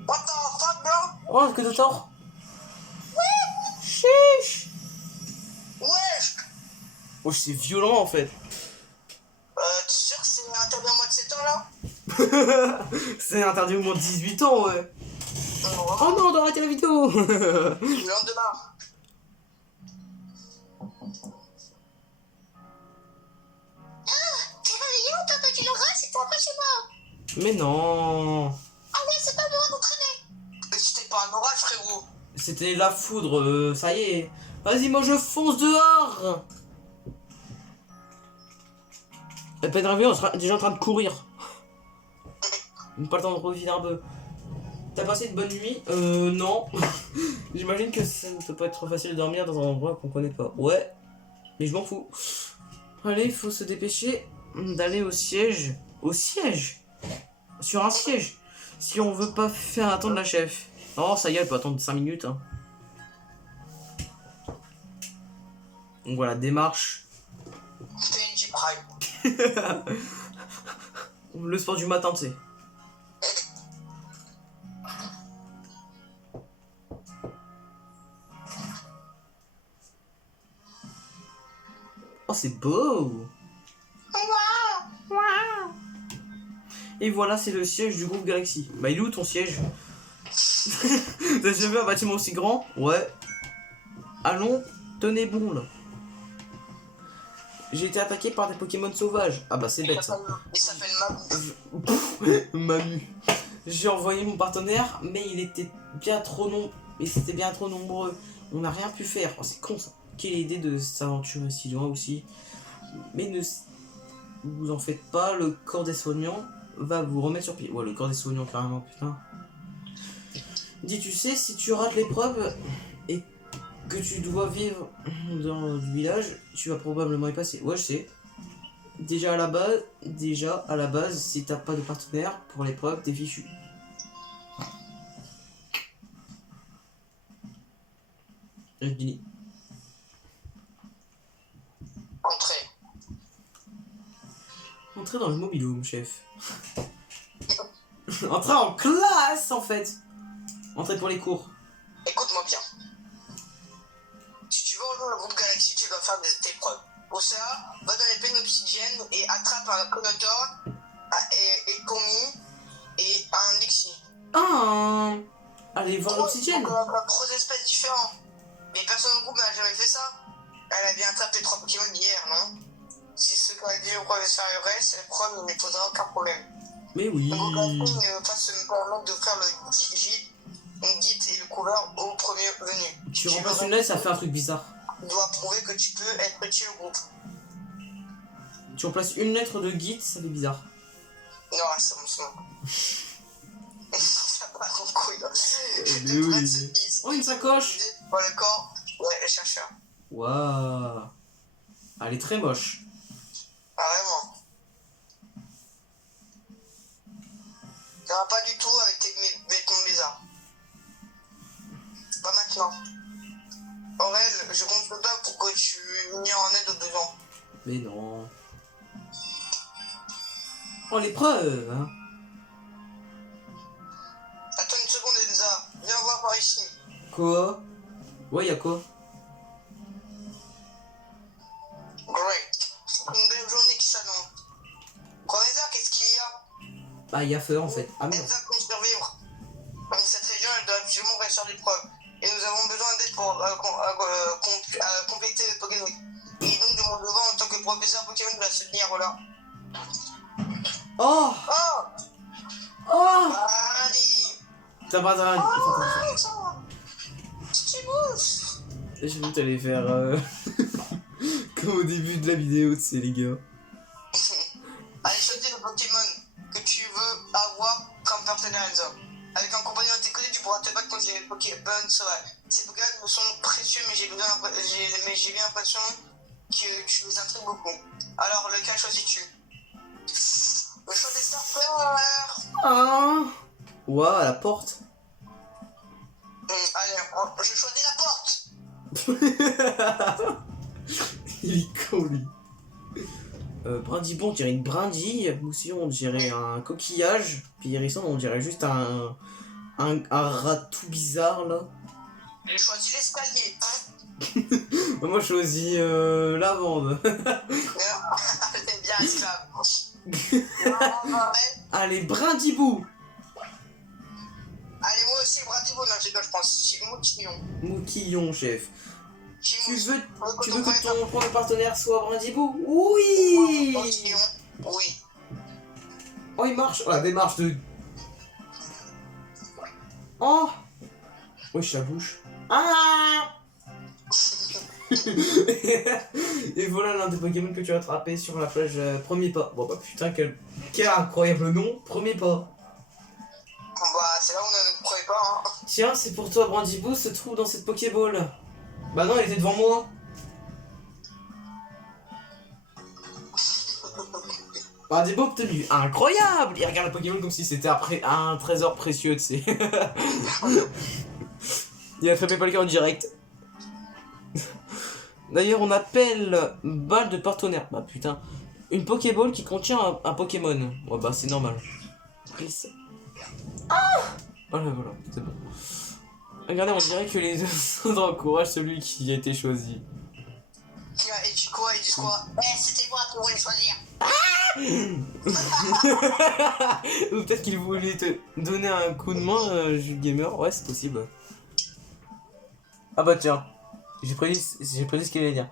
What the fuck, bro? Oh, que de tort! Chiche! Wesh. Oh, c'est violent en fait. T'es sûr que c'est interdit en moins de 7 ans là? C'est interdit au moins de 18 ans, ouais. Non, Oh non, on doit arrêter la vidéo. le lendemain. T'es réveillé ou t'as battu le rat? C'était impressionnant. Mais non. Ah ouais, c'est pas moi d'entraîner. Mais c'était pas un orage, frérot. C'était la foudre, ça y est. Vas-y, moi je fonce dehors. À peine réveillé, on sera déjà en train de courir. Pas le temps de profiter un peu. T'as passé une bonne nuit? Non. J'imagine que ça ne peut pas être facile de dormir dans un endroit qu'on connaît pas. Ouais, mais je m'en fous. Allez, il faut se dépêcher d'aller au siège. Au siège? Sur un siège. Si on veut pas faire attendre la chef. Oh, ça y est, elle peut attendre 5 minutes. Hein. Donc voilà, démarche. PNJ Prime. Le sport du matin, tu sais. Oh, c'est beau! Et voilà, c'est le siège du groupe Galaxy. Bah, il est où ton siège? T'as déjà vu un bâtiment aussi grand? Ouais. Allons, tenez bon là. J'ai été attaqué par des Pokémon sauvages. Ah bah c'est bête ça. Il s'appelle Mamou. Manu. J'ai envoyé mon partenaire, mais il était bien trop nombreux. Et c'était bien trop nombreux. On n'a rien pu faire. Oh, c'est con ça. Quelle idée de s'aventurer si loin aussi. Mais ne vous en faites pas, le corps des soignants va vous remettre sur pied. Ouais, le corps des soignants carrément, putain. Dis, tu sais, si tu rates l'épreuve et que tu dois vivre dans le village, tu vas probablement y passer. Ouais, je sais. Déjà à la base, si t'as pas de partenaire pour l'épreuve, t'es fichu. Evgeny. Entrez. Entrez dans le mobil-home, chef. Entrez en classe, en fait. Entrez pour les cours. Écoute-moi bien. Si tu veux rejoindre le groupe Galaxy, tu dois faire des épreuves. Pour ça, va dans les peines obsidiennes et attrape un Conotor, et Komi et un Lixi. Ah, allez voir l'oxygène. Trois espèces différentes. Mais personne au groupe n'a jamais fait ça. Elle a bien attrapé 3 Pokémon hier, non? Si ce qu'on a dit au professeur Urès, la preuve ne lui posera aucun problème. Mais oui. Donc Goku ne va pas se permettre d'offrir le guide et le couvert au premier venu. Tu remplaces une lettre, ça fait un truc bizarre. Tu dois prouver que tu peux être utile au groupe. Tu remplaces une lettre de guide, ça fait bizarre. Non, c'est bon. Ça part en couille. Mais oui. Oh, une sacoche. Pour le corps, ouais, le chercheur. Waouh. Elle est très moche. Ah, vraiment. Ça va pas du tout avec tes vêtements bizarres. Pas maintenant. Aurel, je compte sur toi pour que tu viennes en aide aux besoins. Mais non. Oh, l'épreuve, hein. Attends une seconde, Enza. Viens voir par ici. Quoi? Ouais, y'a quoi? Great. Une belle journée qui s'annonce. Professeur, qu'est-ce qu'il y a? Bah, y'a feu en fait. Ah merde. Enza compte survivre. Dans cette région, elle doit absolument réussir l'épreuve. Et nous avons besoin d'aide pour compléter le Pokémon. Il est donc de mon devoir en tant que professeur Pokémon de la soutenir là. Oh! Oh! Oh! Allez! T'as pas de... Oh, ça va. C'est bouge. J'ai vu que t'allais faire comme au début de la vidéo, tu sais les gars. Allez, choisis le Pokémon que tu veux avoir comme partenaire Enza. Avec un compagnon à tes côtés, tu pourras te battre contre les Pokémon sauvages. Ces Pokémon me sont précieux, mais j'ai bien l'impression que tu les intrigues beaucoup. Alors, lequel choisis-tu? Le choix des starters. Ah! Ouah, la porte. Allez, je choisis la porte. Il est con lui. Brindibon, on dirait une brindille. Mousillon, on dirait un coquillage. Puis Hérisson, on dirait juste un rat tout bizarre là. J'ai choisi l'escalier. Moi, je choisis lavande. Allez, bien, esclave. Allez, brindibou. Allez, moi aussi, Bradibo, non, je pense. Moutillon. Moutillon, chef. Tu veux que que ton premier partenaire soit brindibou? Oui. Moutillon, oui. Oh, il marche. Oh, la démarche de... Oh. Wesh, la bouche. Ah. Et voilà l'un des Pokémon que tu as attrapé sur la plage. Premier pas. Bon bah putain, quel incroyable nom. Premier pas. Bah, c'est là où on a notre premier pas, hein. Tiens, c'est pour toi, Brandibou se trouve dans cette Pokéball. Bah non, il était devant moi. Brandibou obtenu. Incroyable. Il regarde le Pokémon comme si c'était un trésor précieux, tu sais. Il a attrapé quelqu'un en direct. D'ailleurs, on appelle balle de partenaire. Bah putain. Une Pokéball qui contient un Pokémon. Ouais, bah c'est normal. Ah! Voilà, voilà, c'est bon. Regardez, on dirait que les deux encouragent celui qui a été choisi. Et tu quoi? Ils disent quoi? C'était moi qui voulais choisir. Ou peut-être qu'il voulait te donner un coup de main, Jules Gamer. Ouais, c'est possible. Ah bah tiens. J'ai prédit ce qu'il allait dire.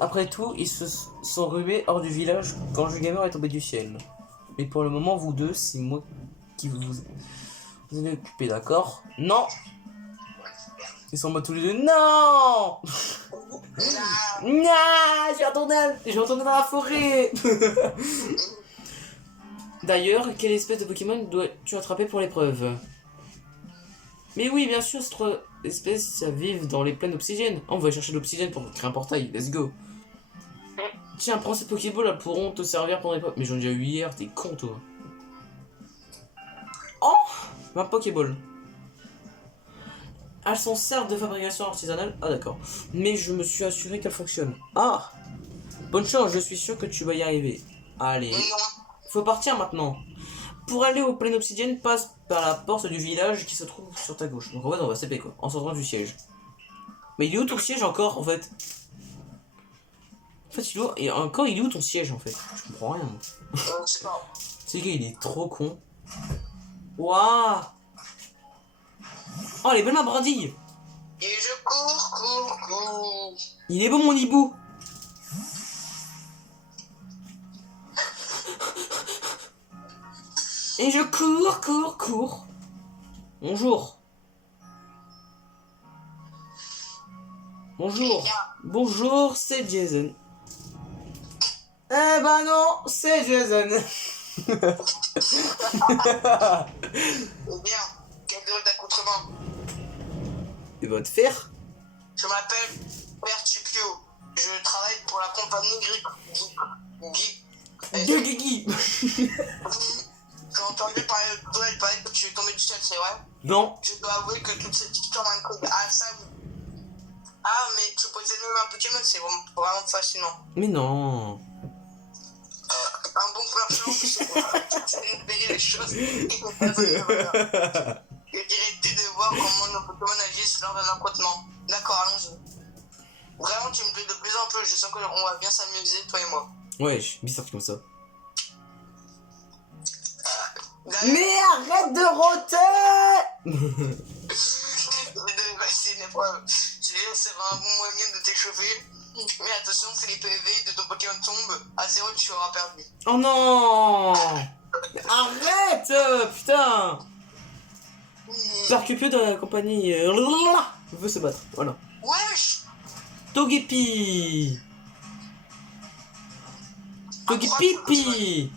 Après tout, ils se sont rués hors du village quand Jules Gamer est tombé du ciel. Mais pour le moment, vous deux, c'est moi qui vous allez occuper, d'accord? Non! Ils sont en mode tous les deux. Non! Non! Je vais retourner dans la forêt! D'ailleurs, quelle espèce de Pokémon dois-tu attraper pour l'épreuve? Mais oui, bien sûr, ces trois espèces vivent dans les plaines d'oxygène. On va chercher l'oxygène pour créer un portail, let's go. Tiens, prends ces Pokéballs, elles pourront te servir pour l'épreuve. Mais j'en ai déjà eu hier, t'es con toi. Oh! Ma Pokéball. Elles sont certes de fabrication artisanale, ah d'accord. Mais je me suis assuré qu'elles fonctionnent. Ah! Bonne chance, je suis sûr que tu vas y arriver. Allez. Faut partir maintenant. Pour aller au plein obsidienne, passe par la porte du village qui se trouve sur ta gauche. Donc en fait, on va s'épayer quoi, en sortant du siège. Mais il est où ton siège encore en fait? En fait, il est où ton siège en fait? Je comprends rien. Je sais pas. C'est qu'il est trop con. Waouh! Oh, elle est belle ma brindille. Et je cours. Il est bon mon hibou. Et je cours. Bonjour. Bonjour, c'est Jason. Eh ben non, c'est Jason. Eh bien, quel drôle d'accoutrement. Et va te faire. Je m'appelle Bertupio. Je travaille pour la compagnie Guigui. J'ai entendu parler de toi, il paraît que tu es tombé du ciel, c'est vrai? Non. Je dois avouer que toute cette histoire m'incombe. Ah, ça. Ah, mais tu possèdes même un Pokémon, c'est vraiment fascinant. Mais non. Un bon perso, c'est révéler les choses. Que dirais-tu de voir comment nos Pokémon agissent lors d'un affrontement? D'accord, allons-y. Vraiment, tu me plais de plus en plus. Je sens qu'on va bien s'amuser, toi et moi. Ouais, je suis bizarre comme ça. Mais arrête de roter. c'est une épreuve. C'est vraiment un bon moyen de t'échauffer. Mais attention, si les PV de ton Pokémon tombent à 0, tu auras perdu. Oh non. Arrête, putain. Zarcupio de la compagnie veut se battre, voilà. Wesh. Togepi. Togepipi.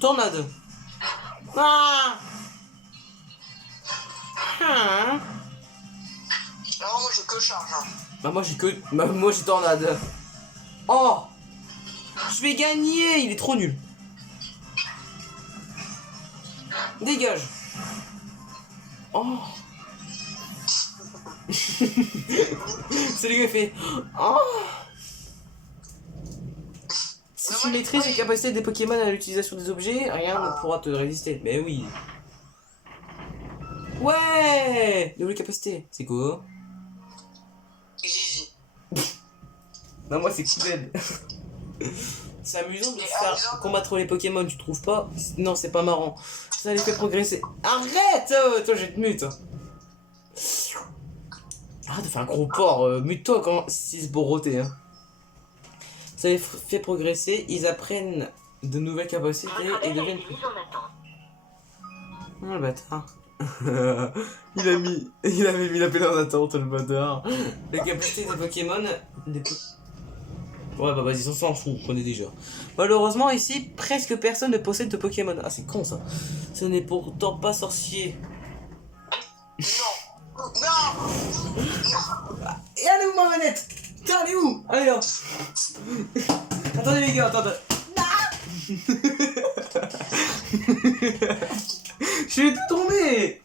Tornade. Ah. Alors moi, j'ai que charge. Hein. Bah moi j'ai tornade. Oh. Je vais gagner, il est trop nul. Dégage. Oh. C'est lui qui a fait. Oh. Si tu maîtrises les capacités des Pokémon à l'utilisation des objets, rien ne pourra te résister. Mais oui. Ouais. Nouvelle capacité. C'est quoi? Gigi. Non, moi c'est Couded. C'est amusant de faire combattre les Pokémon, tu trouves pas? Non, c'est pas marrant. Ça les fait progresser. Arrête. Toi, je vais te mute. Ah, t'as fait un gros porc. Mute-toi quand si c'est pour roter. Hein. Ça les fait progresser, ils apprennent de nouvelles capacités et deviennent plus. Oh le bâtard. il avait mis la pelle en attente, le bâtard. Les capacités des Pokémon. Ouais, bah vas-y, on s'en fout, on connaît déjà. Malheureusement, ici, presque personne ne possède de Pokémon. Ah, c'est con ça. Ce n'est pourtant pas sorcier. Non. Et elle est où ma manette? Putain, elle est où? Allez là. Attendez les gars, attendez. Je vais tout tomber.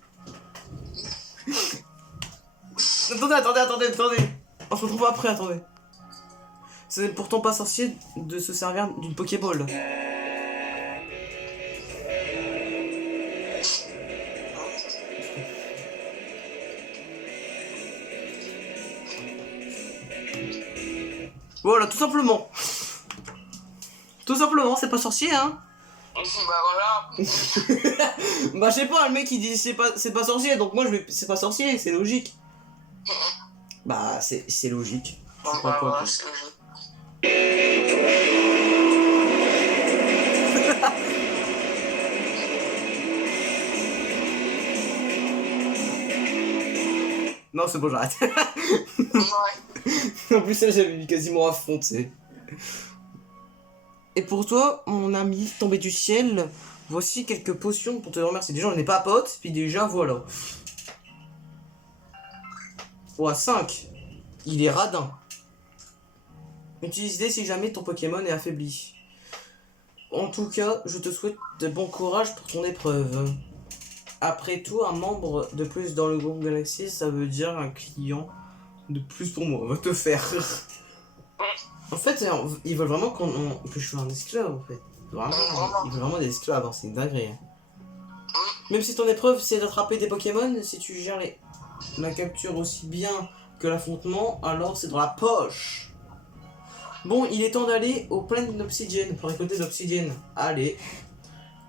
Attendez. On se retrouve après, attendez. Ce n'est pourtant pas sorcier de se servir d'une Pokéball. Voilà, tout simplement. Tout simplement, c'est pas sorcier, hein. Bah voilà. Bah je sais pas, le mec il dit c'est pas sorcier, donc moi je vais c'est pas sorcier, c'est logique. Bah c'est logique. Bon, bah voilà, c'est logique. Non, c'est bon, j'arrête. Ouais. En plus, ça, j'avais mis quasiment à fond, tu sais. Et pour toi, mon ami tombé du ciel, voici quelques potions pour te remercier. Déjà, on n'est pas potes, puis déjà, voilà. Ouah, 5. Il est radin. Utilise-les si jamais ton Pokémon est affaibli. En tout cas, je te souhaite de bon courage pour ton épreuve. Après tout, un membre de plus dans le groupe Galaxy, ça veut dire un client de plus pour moi. On va te faire. En fait, ils veulent vraiment que je sois un esclave, en fait. Vraiment, ils veulent vraiment des esclaves, hein, c'est une dinguerie. Même si ton épreuve, c'est d'attraper des Pokémon, si tu gères la capture aussi bien que l'affrontement, alors c'est dans la poche. Bon, il est temps d'aller aux plaines d'obsidienne pour récolter de l'obsidienne. Allez.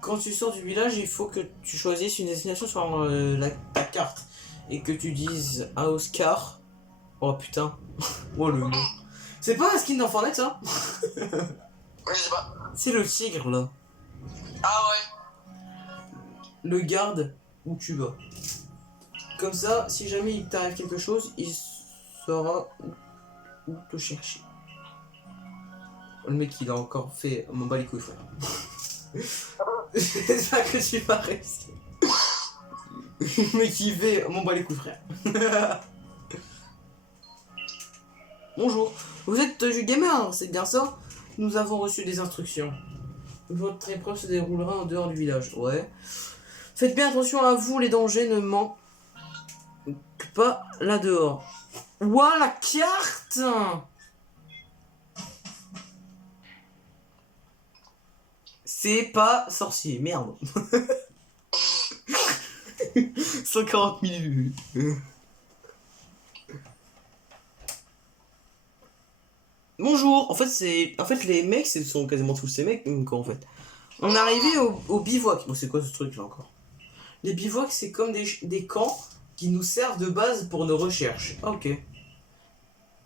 quand tu sors du village, il faut que tu choisisses une destination sur ta carte. Et que tu dises à Oscar. Oh putain. Oh le nom. C'est pas un skin d'enfant net ça? Je sais pas. C'est le tigre là. Ah ouais. Le garde où tu vas. Comme ça, si jamais il t'arrive quelque chose, il saura où te chercher. Le mec il a encore fait mon bas les couilles frère. J'espère que tu vas réussir. Le mec il fait mon bas les couilles frère. Bonjour, vous êtes Jules Gamer, c'est bien ça? Nous avons reçu des instructions. Votre épreuve se déroulera en dehors du village. Ouais. Faites bien attention à vous, les dangers ne manquent pas là dehors. Ouah, la carte! C'est pas sorcier, merde. 140 minutes. Bonjour. En fait les mecs, ce sont quasiment tous ces mecs quoi en fait. On est arrivé au bivouac. Bon, c'est quoi ce truc là encore? Les bivouacs, c'est comme des camps qui nous servent de base pour nos recherches. Ok.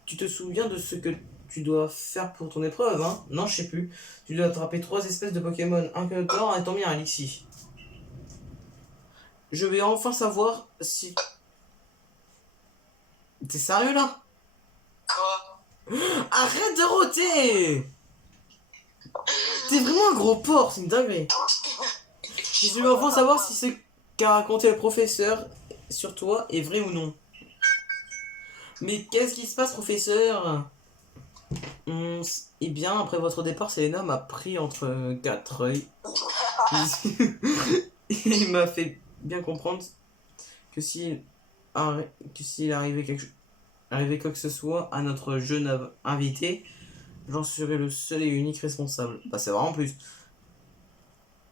Tu te souviens de ce que tu dois faire pour ton épreuve, hein? Non, je sais plus. Tu dois attraper 3 espèces de Pokémon, un Kenotor, un Tormir, un Elixir. Je vais enfin savoir si... T'es sérieux là? Quoi? Arrête de roter! T'es vraiment un gros porc, c'est une dinguerie. Je vais enfin savoir si ce qu'a raconté le professeur sur toi est vrai ou non. Mais qu'est-ce qui se passe, professeur? Eh bien, après votre départ, Selena m'a pris entre 4 œils. Il m'a fait bien comprendre que s'il arrivait quoi que ce soit à notre jeune invité, j'en serais le seul et unique responsable. Bah, c'est vraiment plus.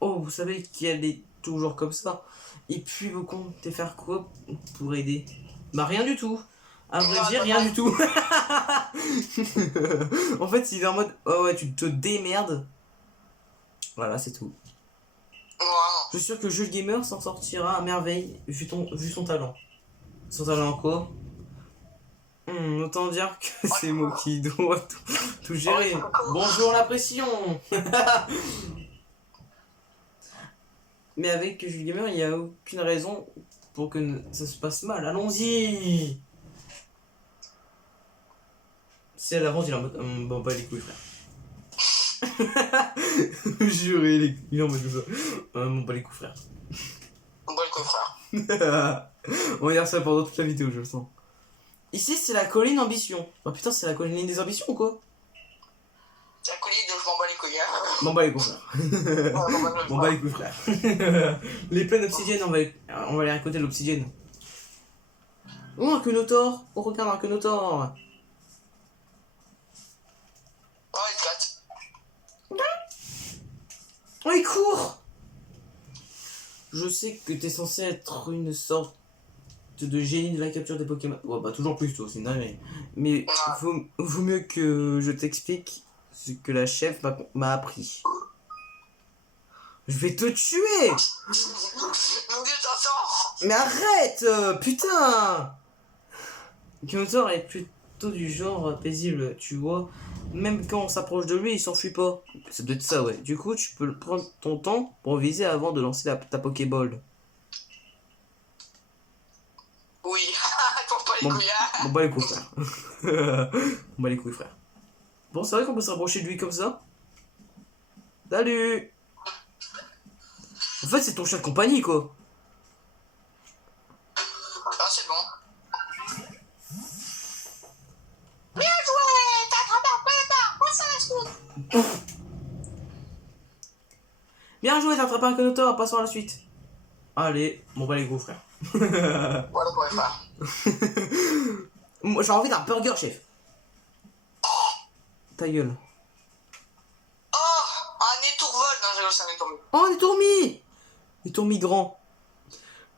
Oh, vous savez qu'elle est toujours comme ça. Et puis, vous comptez faire quoi pour aider? Bah, rien du tout. À vrai dire, rien du tout. En fait, il est en mode, oh ouais, tu te démerdes. Voilà, c'est tout. Je suis sûr que Jules Gamer s'en sortira à merveille vu son talent. Son talent quoi? Autant dire que c'est moi qui dois tout gérer. Bonjour la pression. Mais avec Jules Gamer, il n'y a aucune raison pour que ça se passe mal. Allons-y. C'est à l'avance, il est en mode, bon bah les couilles frère. Juré, il est en mode mon bah les couilles frère. Mon bas les couilles frère. On va dire ça pendant toute la vidéo, je le sens. Ici, c'est la colline Ambition. Oh putain, c'est la colline des ambitions ou quoi? C'est la colline de je m'en bats les couilles. Hein. M'en bats les couilles frère. M'en bats les couilles frère. Les plaines obsidiennes, on va aller récolter l'obsidienne. Oh, un Kenotor. Oh, regarde, un Kenotor. Oh, il 4. Oh, il court. Je sais que t'es censé être une sorte de génie de la capture des Pokémon. Ouais, bah toujours plus tôt, c'est une dinguerie. Mais vaut mieux que je t'explique ce que la chef m'a appris. Je vais te tuer. Mon dieu, t'entends? Mais arrête, putain. Kyotor est plutôt du genre paisible, tu vois. Même quand on s'approche de lui, il s'enfuit pas. Ça doit être ça, ouais. Du coup, tu peux prendre ton temps pour viser avant de lancer ta Pokéball. Oui, pour pas les couilles. Hein. Bon, bah les couilles, frère. Bon, bah les couilles, frère. Bon, c'est vrai qu'on peut se rapprocher de lui comme ça. Salut. En fait, c'est ton chien de compagnie, quoi. Ah, c'est bon. Bien joué. T'as attrapé un Kenotor. Passe à la suite. Bien joué, t'as attrapé un Kenotor, passons à la suite. Allez, bon bah les gros frère. Voilà quoi, frère. Moi j'ai envie d'un burger, chef. Ta gueule. Oh, un étourvol. Non, j'ai réussi un étourvol. Oh, un étourmi. Étourmi grand.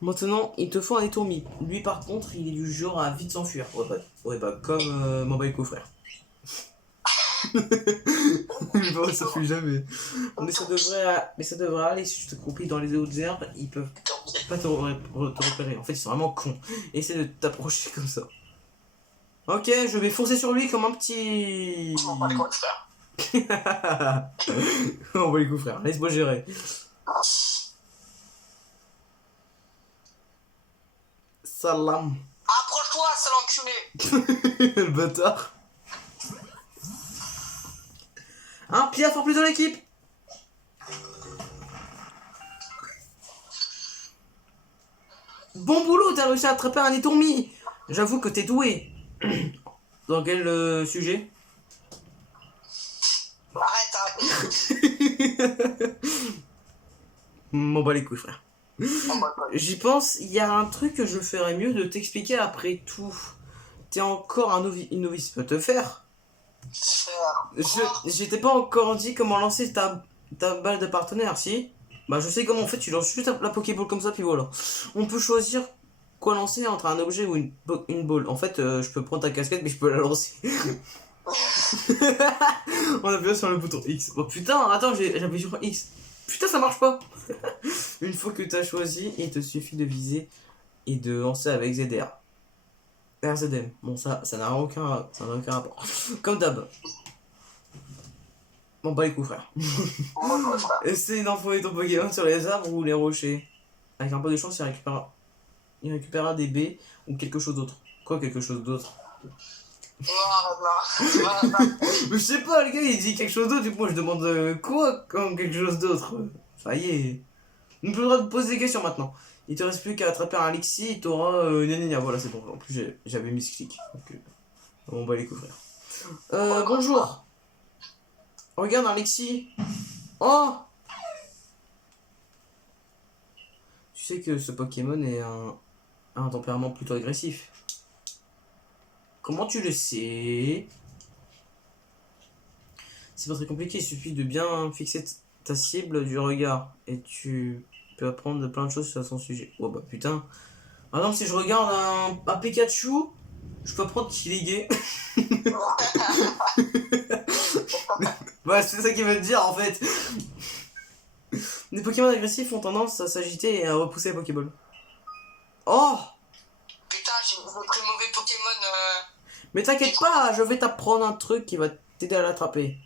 Maintenant, il te faut un étourmi. Lui par contre, il est du genre à vite s'enfuir. Ouais bah comme mon baïko frère. bon, ça fait jamais. Mais ça devrait aller. Si tu te croupis dans les autres herbes, ils peuvent pas te repérer. En fait, ils sont vraiment cons. Essaie de t'approcher comme ça. Ok, je vais foncer sur lui comme un petit. On va les coups, frère. On va les coups, frère. Laisse-moi gérer. Salam. Approche-toi, sale enculé. Le bâtard. Un piaf en plus de l'équipe. Bon boulot, t'as réussi à attraper un étourmi. J'avoue que t'es doué. Dans quel sujet? Arrête. M'en bats les couilles, frère. Oh, bah, J'y pense, il y a un truc que je ferais mieux de t'expliquer après tout. T'es encore une novice peut te faire. J'étais pas encore dit comment lancer ta balle de partenaire, si? Bah je sais comment en fait, tu lances juste la Pokéball comme ça, puis voilà. On peut choisir quoi lancer entre un objet ou une balle. En fait, je peux prendre ta casquette, mais je peux la lancer. On appuie sur le bouton X. Oh putain, attends, j'appuie sur X. Putain, ça marche pas. Une fois que t'as choisi, il te suffit de viser et de lancer avec ZR. RZM. Bon, ça n'a aucun rapport. Comme d'hab. Bon, bah les coups, frère. Essaye d'envoyer ton Pokémon sur les arbres ou les rochers. Avec un peu de chance, il récupérera des baies ou quelque chose d'autre. Quoi, quelque chose d'autre? Mais je sais pas, le gars il dit quelque chose d'autre, du coup moi je demande quoi comme quelque chose d'autre. Ça y est. On peut le droit de poser des questions maintenant. Il te reste plus qu'à attraper un Alexis, il t'aura voilà c'est bon. En plus j'avais mis ce clic. Donc on va les couvrir. Bonjour. Regarde Alexis. Oh. Tu sais que ce Pokémon est un tempérament plutôt agressif. Comment tu le sais? C'est pas très compliqué, il suffit de bien fixer ta cible du regard et tu peux apprendre plein de choses sur son sujet. Oh bah putain. Par exemple, si je regarde un Pikachu, je peux apprendre qu'il est gay. Bah, c'est ça qu'il veut te dire en fait. Les Pokémon agressifs ont tendance à s'agiter et à repousser les Pokéballs. Oh! Putain, j'ai pris le mauvais Pokémon. Mais t'inquiète pas, je vais t'apprendre un truc qui va t'aider à l'attraper.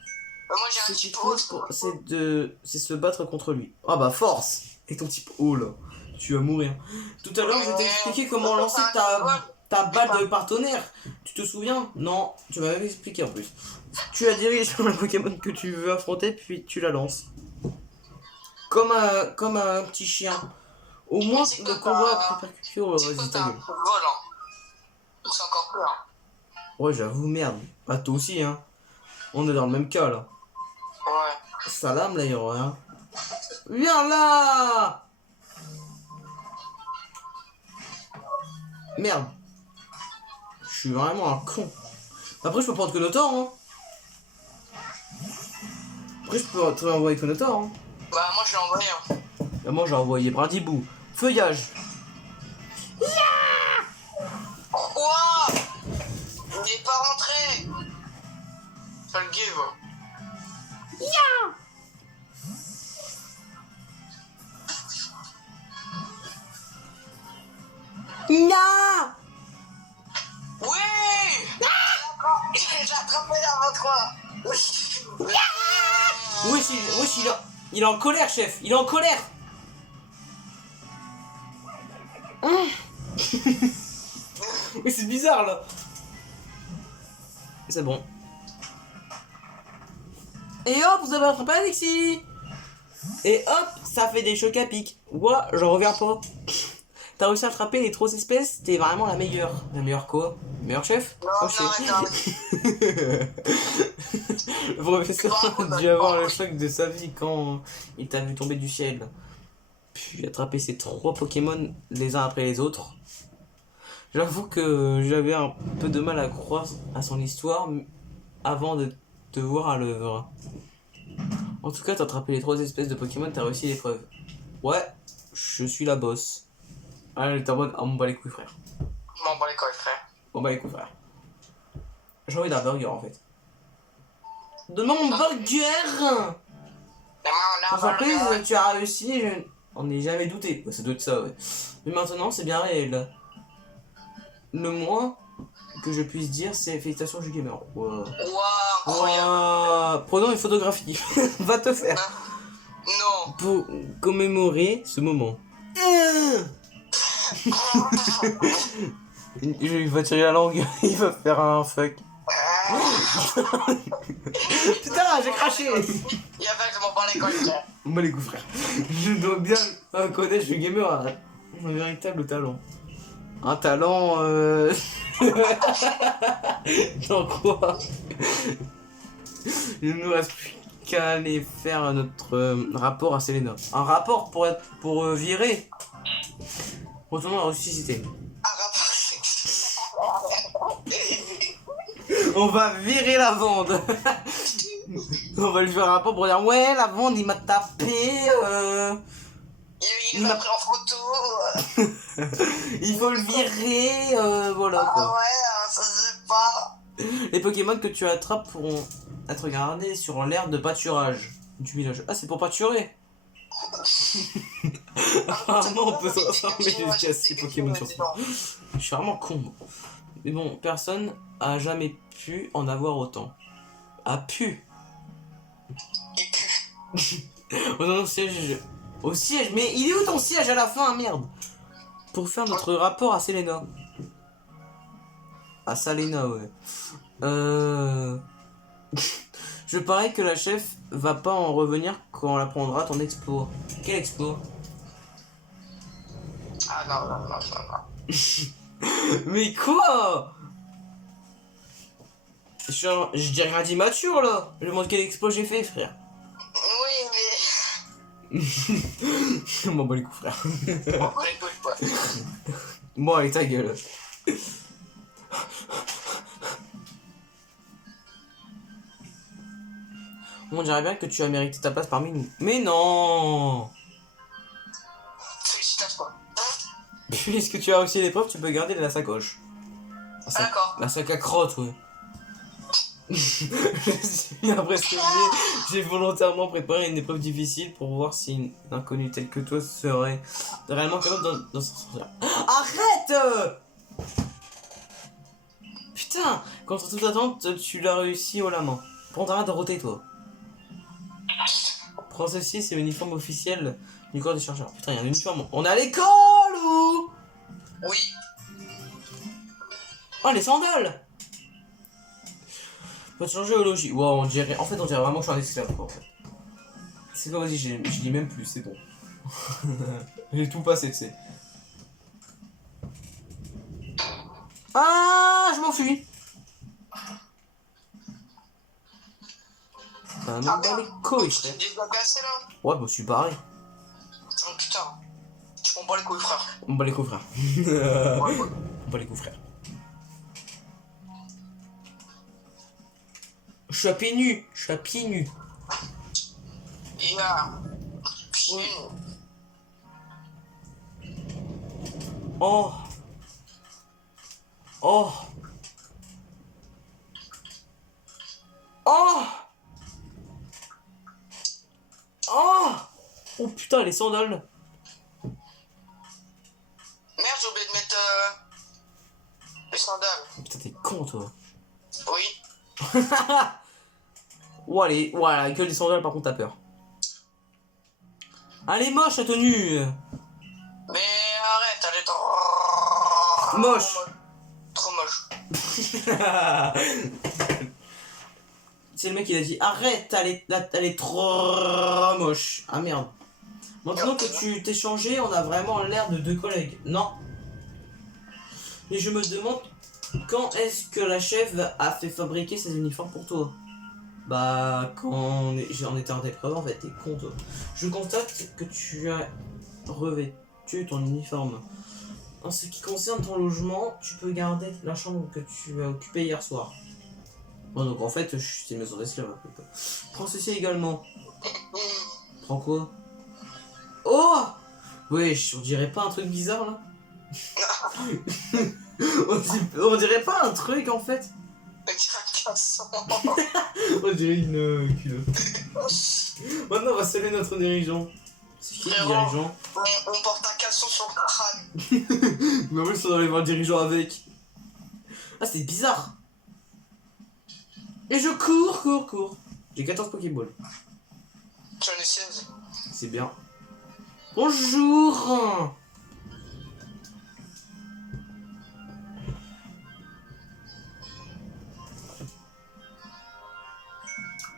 Moi j'ai un Ce qu'il petit faut, peu. c'est se battre contre lui. Ah bah force! Et ton type oh là, tu vas mourir. Tout à l'heure, je t'ai expliqué comment lancer ta balle de partenaire. Tu te souviens? Non, tu m'avais expliqué en plus. Tu la diriges sur le Pokémon que tu veux affronter, puis tu la lances. Comme un petit chien. Au moins, le combat a répercussion résultat. Volant. C'est encore peur. Ouais, j'avoue, merde. Ah, toi aussi, hein. On est dans le même cas, là. Ouais. Salam, là, hein. Viens là! Merde. Je suis vraiment un con. Après, je peux prendre Konotor, hein. Après, je peux te envoyer Konotor, hein. Bah, moi, je l'ai envoyé. Et moi, j'ai envoyé Brindibou. Feuillage. Quoi? Il n'est pas rentré. Ça le give. Ya! Oui. J'ai attrapé avant toi. Wesh, il est en colère, chef. Il est en colère. Mais c'est bizarre, là. C'est bon. Et hop, vous avez attrapé Alexis. Et hop, ça fait des chocs à pic. Ouah, j'en reviens pas. T'as réussi à attraper les 3 espèces, t'es vraiment la meilleure. La meilleure quoi? Le meilleur chef? Non, Oh, arrête. Le professeur a dû avoir le choc de sa vie quand il t'a vu tomber du ciel. Puis attraper ces 3 Pokémon les uns après les autres. J'avoue que j'avais un peu de mal à croire à son histoire avant de te voir à l'œuvre. En tout cas, t'as attrapé les 3 espèces de Pokémon, t'as réussi l'épreuve. Ouais, je suis la boss. Allez, t'es en mode, ah, m'en bats les couilles, frère. Je m'en bats les couilles, frère. M'en bats les couilles, frère. J'ai envie d'un burger, en fait. Donne-moi mon burger. Sans surprise, tu as réussi, je n'en ai jamais douté. Ouais, ça doit être ça, ouais. Mais maintenant, c'est bien réel. Le moins que je puisse dire, c'est félicitations, Jus Gamer. Wow. Incroyable. Prenons une photographie. Va te faire. Non. Pour commémorer ce moment. Il va tirer la langue. Il va faire un fuck. Putain, j'ai craché. Il y a pas que je m'en parlais quand même. Moi les coups frère. Je dois bien connaître Jus Gamer un véritable talent. Un talent dans quoi? Il ne nous reste plus qu'à aller faire notre rapport à Selena. Un rapport pour virer. Retournons à ressusciter. Un rapport sexy. On va virer la vende. On va lui faire un rapport pour dire ouais la vende il m'a tapé. Il m'a pris en photo. Il faut le virer, voilà Ah quoi. ouais, ça se fait pas. Les Pokémon que tu attrapes pourront être gardés sur l'aire de pâturage du village. Ah, c'est pour pâturer. Apparemment, on peut s'enfermer jusqu'à 6 Pokémon sur ça. Je suis vraiment con. Mais bon, personne a jamais pu en avoir autant. A pu. Il pue. Oh non, siège. Au siège, mais il est où ton siège à la fin, merde? Pour faire notre rapport à Selena. À Salena, ouais. Je parie que la chef va pas en revenir quand on apprendra ton exploit. Quel exploit? Ah non. Mais quoi? Je dirais rien d'immature là. Je demande quel exploit j'ai fait, frère. Oui, mais. Je m'en bats les coups, frère. On va les couilles, quoi. Bon, allez, ta gueule. On dirait bien que tu as mérité ta place parmi nous. Mais non! Félicitations. Puisque tu as réussi l'épreuve, tu peux garder la sacoche. Ah, d'accord. La sac à crotte, ouais. Je suis impressionné. J'ai volontairement préparé une épreuve difficile pour voir si une inconnue telle que toi serait réellement capable d'en sortir. Arrête! Putain! Contre toute attente, tu l'as réussi haut la main. Prends ta main de roter, toi. Prends ceci, c'est l'uniforme officiel du corps des chercheurs. Putain, il y a un uniforme. On est à l'école ou? Oui. Oh, les sandales! Faut te changer au logis. Wow, on dirait vraiment que je suis un esclave, quoi, en fait. C'est quoi, vas-y, je dis même plus, c'est bon. J'ai tout passé, tu sais. Ah, je m'enfuis. Bah non, bah les couilles, frère. Tu dois casser là. Ouais, bah je suis barré. Oh putain. Tu m'en bats les couilles, frère. On bat les coups, frère. Ouais. On bat les coups, frère. Je suis à pieds nus. Je suis à pieds nus. Il y a. Putain. Oh. Oh. Oh. Oh. Oh putain, les sandales. Merde, j'ai oublié de mettre les sandales. Putain, t'es con, toi. Oui. Oh, allez, voilà, que les sandales, par contre, t'as peur. Allez, moche, la tenue. Mais arrête, elle est trop. Moche. Trop moche. C'est le mec qui a dit arrête, elle est trop moche. Ah merde. Maintenant que tu t'es changé, on a vraiment l'air de deux collègues. Non. Mais je me demande quand est-ce que la chef a fait fabriquer ces uniformes pour toi? Bah quand j'en étais en épreuve en fait, t'es con toi. Je constate que tu as revêtu ton uniforme. En ce qui concerne ton logement, tu peux garder la chambre que tu as occupée hier soir. Bon donc en fait, c'est une maison d'esclaves. Prends ceci également. Prends quoi? Oh! Wesh, on dirait pas un truc bizarre là? on dirait pas un truc en fait? façon. On dirait une culotte. Maintenant, on va saluer notre dirigeant. C'est qui le Frérot. dirigeant? On porte un caleçon sur le crâne. Mais en plus, on allait voir le dirigeant avec. Ah, c'est bizarre. Et je cours. J'ai 14 Pokéballs. J'en ai 16. C'est bien. Bonjour.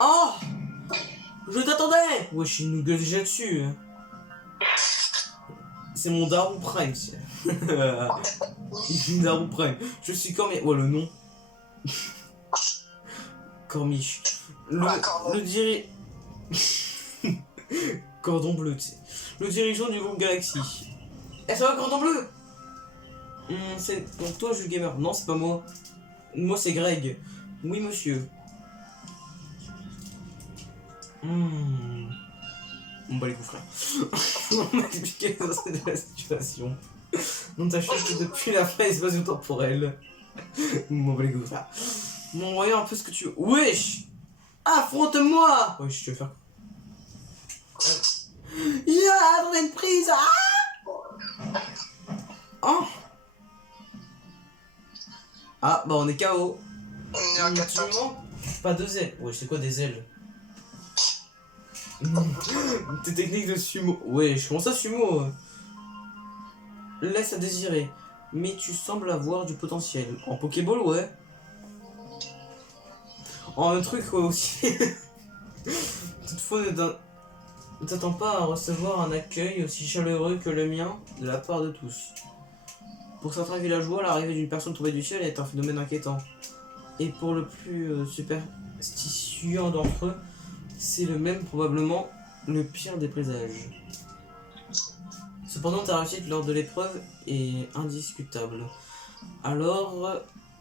Oh, je t'attendais. Wesh, il nous gueule déjà dessus. C'est mon Daron Prime, c'est. Daron Prime. Je suis Cormiche. Ouais, le nom. Cormiche. Le diri... Cordon bleu, tu sais. Le dirigeant du groupe Galaxy. Eh, ça va, Cordon bleu? C'est donc toi, Jules Gamer. Non, c'est pas moi. Moi, c'est Greg. Oui, monsieur. On bat les coups, frère. On m'a expliqué la situation. On t'achète que depuis la fin spatio-temporelle. On bat les coups, frère. Bon, voyons un peu ce que tu veux. Wesh! Affronte-moi! Wesh, tu veux faire quoi? Ya, on a une prise! Ah! Oh! Ah, bah on est KO. On est à 4 Pas 2 ailes. Wesh, c'est quoi des ailes? Tes techniques de sumo. Wesh, comment ça sumo? Laisse à désirer. Mais tu sembles avoir du potentiel. En Pokéball, ouais. En un truc ouais, aussi. Toutefois, ne t'attends pas à recevoir un accueil aussi chaleureux que le mien de la part de tous. Pour certains villageois, l'arrivée d'une personne tombée du ciel est un phénomène inquiétant. Et pour le plus superstitieux d'entre eux, c'est le même probablement le pire des présages. Cependant, ta réussite lors de l'épreuve est indiscutable. Alors,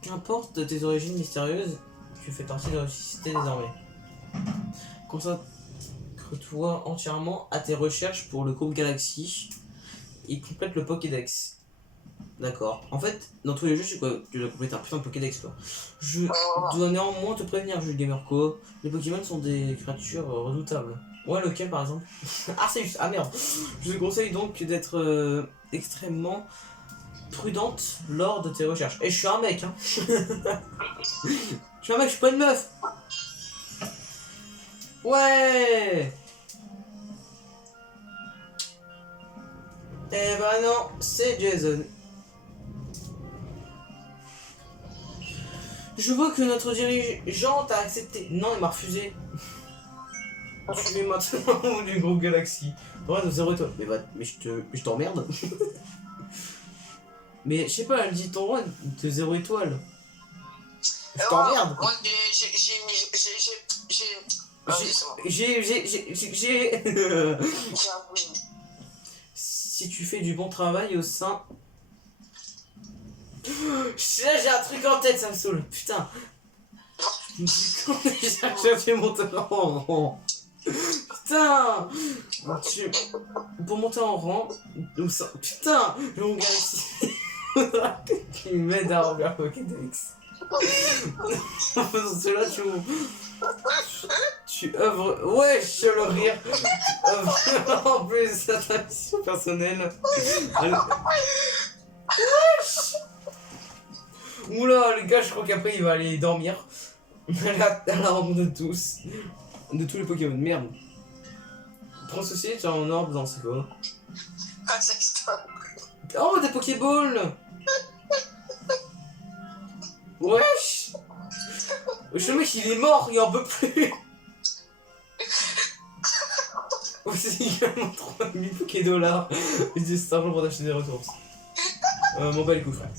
qu'importe tes origines mystérieuses, tu fais partie de la société désormais. Consacre-toi entièrement à tes recherches pour le groupe Galaxy et complète le Pokédex. D'accord. En fait, dans tous les jeux, tu dois compléter un putain de Pokédex, toi. Je dois néanmoins te prévenir, Jules Gamerco. Les Pokémon sont des créatures redoutables. Ouais, lequel par exemple? Arceus, ah merde. Je te conseille donc d'être extrêmement prudente lors de tes recherches. Et je suis un mec, hein. Je suis un mec, je suis pas une meuf. Ouais. Eh ben non, c'est Jason. Je vois que notre dirigeant t'a accepté. Non, il m'a refusé. Tu es maintenant du groupe Galaxy. Ouais, de 0 étoile. Mais je t'emmerde. Mais je sais pas, elle dit ton roi de 0 étoile. Je t'emmerde. Moi, Si tu fais du bon travail au sein... Là, j'ai un truc en tête, ça me saoule. Putain. J'ai fait monter en rang. Putain. Pour monter en rang... Putain. Le mon Galaxy. Qui m'aide à remplir Pokédex. En faisant cela, tu œuvres. Ouais, je le rire. Tu œuvres en plus à ta mission personnelle. Oula, le gars, je crois qu'après il va aller dormir. À la rencontre de tous. De tous les Pokémon. Merde. Prends ceci, tu as un orbe dans ce quoi. Oh, des Pokéballs. Wesh. Wesh, le mec il est mort, il en peut plus. Aussi, il a mon 3000 Pokédollars. Et c'est simplement pour acheter des ressources. M'en bat les coups, frère.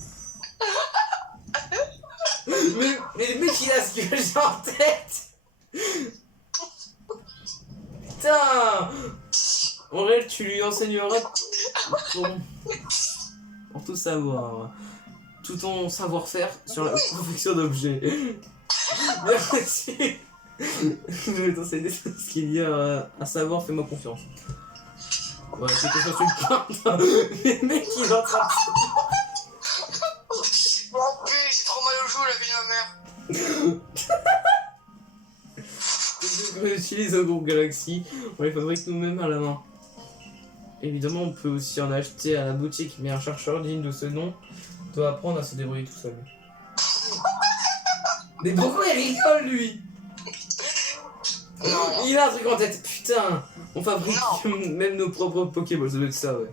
Mais le mec il a ce que j'ai en tête. Putain. En réel, tu lui enseigneras pour tout savoir. Tout ton savoir-faire sur la confection d'objets. Merci. Je vais t'enseigner tout ce qu'il y a à savoir, fais-moi confiance. Ouais, fais confiance une carte. Le mec il est en train de... Mon cul, j'ai trop mal au joue, la vie de ma mère. utilise au groupe Galaxy, on les fabrique nous-mêmes à la main. Évidemment, on peut aussi en acheter à la boutique, mais un chercheur digne de ce nom doit apprendre à se débrouiller tout seul. Mais pourquoi il rigole, lui? Non. Il a un truc en tête, putain. On fabrique même nos propres Pokéballs, ça doit être ça, ouais.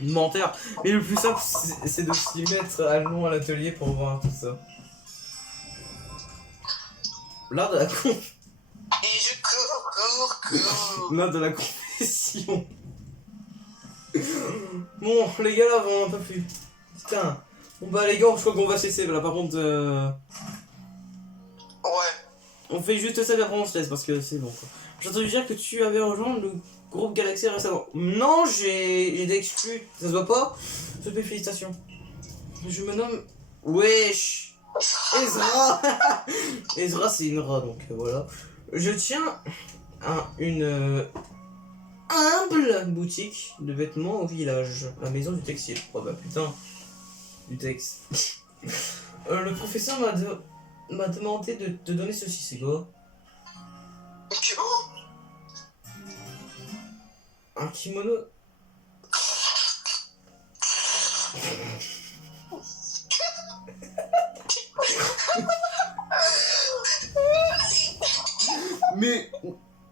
Menteur. Mais le plus simple, c'est de s'y mettre allemand à l'atelier pour voir tout ça. L'art de la con... Et je cours. L'art de la confession. Bon, les gars, là, on en peut plus. Putain. Bon bah les gars, je crois qu'on va cesser, là, par contre... Ouais. On fait juste ça et après on se laisse, parce que c'est bon, quoi. J'ai entendu dire que tu avais rejoint le groupe Galaxy récemment. Non, j'ai été exclu. Ça se voit pas? Toutes mes félicitations. Je me nomme... Wesh Ezra. Ezra, c'est une rat, donc voilà. Je tiens une humble boutique de vêtements au village, la maison du textile. Oh bah putain, du texte. Le professeur m'a demandé de te donner ceci, c'est quoi? Un kimono.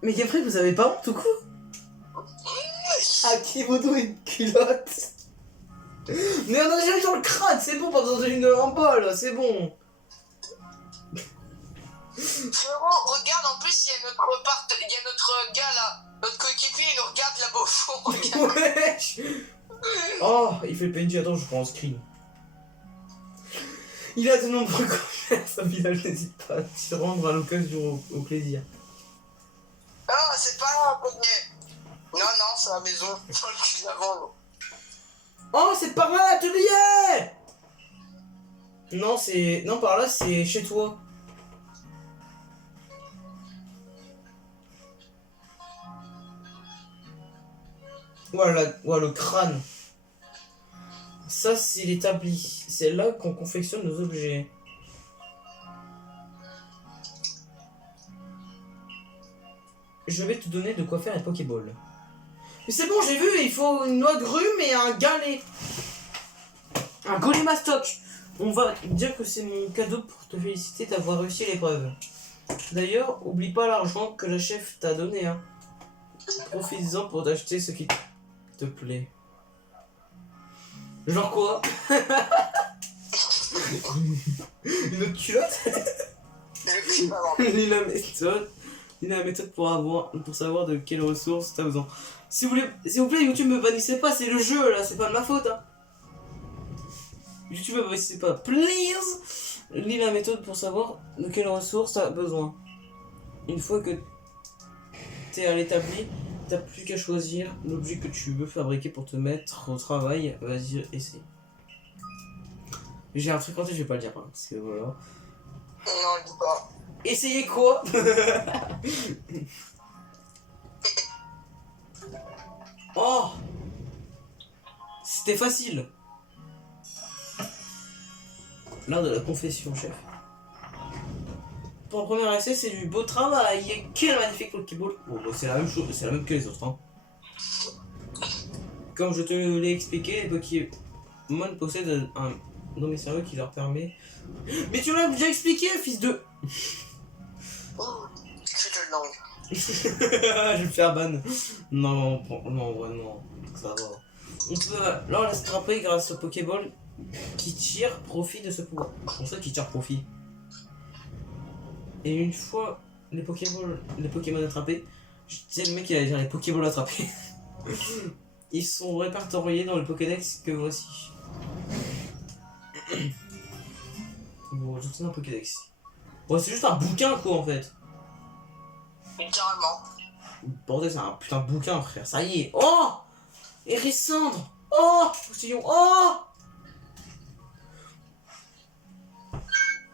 Mais Gabriel, vous avez pas honte ou quoi? Un kimono et une culotte. Mais on a déjà eu dans le crâne, c'est bon, pas besoin d'une balle, c'est bon. Frérot, regarde, en plus, il y a notre gars là, notre coéquipier, il nous regarde là-bas au fond. Wesh. Oh, il fait le PNJ, attends, je prends en screen. Il a de nombreux commerces, un village, n'hésite pas à t'y rendre à l'occasion au plaisir. Ah, c'est pas là, non, c'est la maison, faut le plus avant. Oh, c'est par là l'atelier. Non, par là, c'est chez toi. Voilà, le crâne. Ça, c'est l'établi. C'est là qu'on confectionne nos objets. Je vais te donner de quoi faire un Pokéball. Mais c'est bon, j'ai vu, il faut une noix de grume et un galet. Un Golémastoc. On va dire que c'est mon cadeau pour te féliciter d'avoir réussi l'épreuve. D'ailleurs, oublie pas l'argent que la chef t'a donné, hein. Profites-en pour t'acheter ce qui te plaît. Genre quoi? Une autre culotte? Lis la méthode pour savoir de quelles ressources t'as besoin. S'il vous plaît, YouTube, me bannissez pas, c'est le jeu là, c'est pas de ma faute, hein. YouTube, me bannissez pas, please. Lis la méthode pour savoir de quelles ressources t'as besoin. Une fois que t'es à l'établi, t'as plus qu'à choisir l'objet que tu veux fabriquer pour te mettre au travail. Vas-y, essaye. J'ai un truc en tête, je vais pas le dire, hein, parce que voilà. Non, dis pas. Essayez quoi? Oh, c'était facile. L'art de la confession, chef. Pour le premier essai, c'est du beau travail. Quel magnifique Pokéball. Bon, bah, c'est la même chose, c'est la même que les autres, hein. Comme je te l'ai expliqué, les Pokémon possèdent un nom mystérieux qui leur permet... Mais tu l'as déjà expliqué, fils de... Oh, c'est de langue. Je vais me faire ban. Non, vraiment, ça va. On peut, là, on laisse attraper grâce au Pokéball qui tire profit de ce pouvoir. C'est pour ça qu'il tire profit. Et une fois les Pokémon attrapés, je disais le mec il allait dire les Pokéballs attrapés. Ils sont répertoriés dans le Pokédex que voici. Bon, je tiens un Pokédex. Bon, c'est juste un bouquin quoi en fait. Littéralement. Bordel, c'est un putain de bouquin, frère. Ça y est. Oh, Hérissandre. Oh, Postillon. Oh,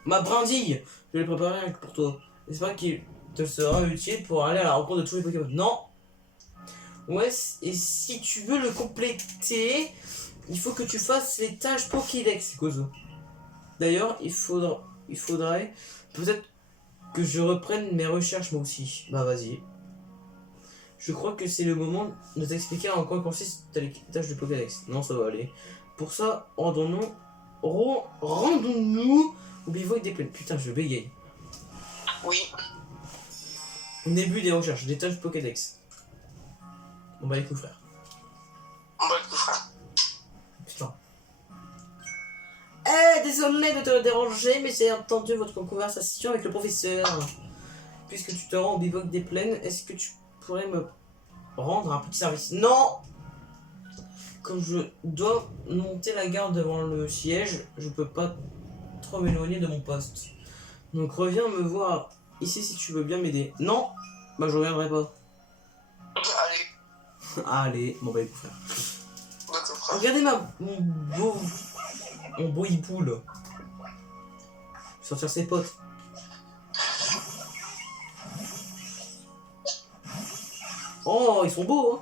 ma brindille. Je l'ai préparé rien que pour toi. J'espère qu'il te sera utile pour aller à la rencontre de tous les Pokémon. Non. Ouais, et si tu veux le compléter, il faut que tu fasses les tâches Pokédex, Kozo. D'ailleurs, il faudrait peut-être que je reprenne mes recherches moi aussi. Bah vas-y. Je crois que c'est le moment de t'expliquer en quoi consiste les tâches de Pokédex. Non, ça va aller. Pour ça, rendons-nous au bivouac des plaines. Putain, je bégaye. Oui. Début des recherches, des tâches Pokédex. On va les coups, frère. On va le coup, frère. Putain. Désolé de te déranger, mais j'ai entendu votre conversation avec le professeur. Puisque tu te rends au bivouac des plaines, est-ce que tu pourrais me rendre un petit service? Non! Comme je dois monter la garde devant le siège, je peux pas trop m'éloigner de mon poste. Donc reviens me voir ici si tu veux bien m'aider. Non! Bah je reviendrai pas. Allez. Allez, bon bah écoute frère. D'accord, frère. Regardez mon beau hipoule. Sortir ses potes. Oh, ils sont beaux, hein.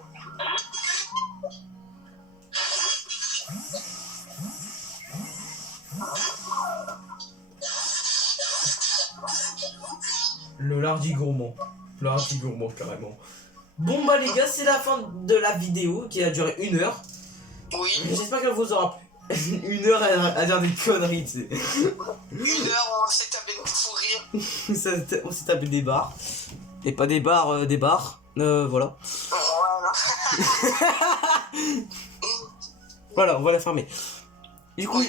Le lardi gourmand. Le lardi gourmand, carrément. Bon bah les gars, c'est la fin de la vidéo qui a duré 1 heure. Oui. J'espère qu'elle vous aura plu. 1 heure à dire des conneries, tu sais. 1 heure, on s'est tapé de fou rire. On s'est tapé des barres. Et pas des barres, des bars. Voilà. Voilà. Voilà, on va la fermer. Du coup,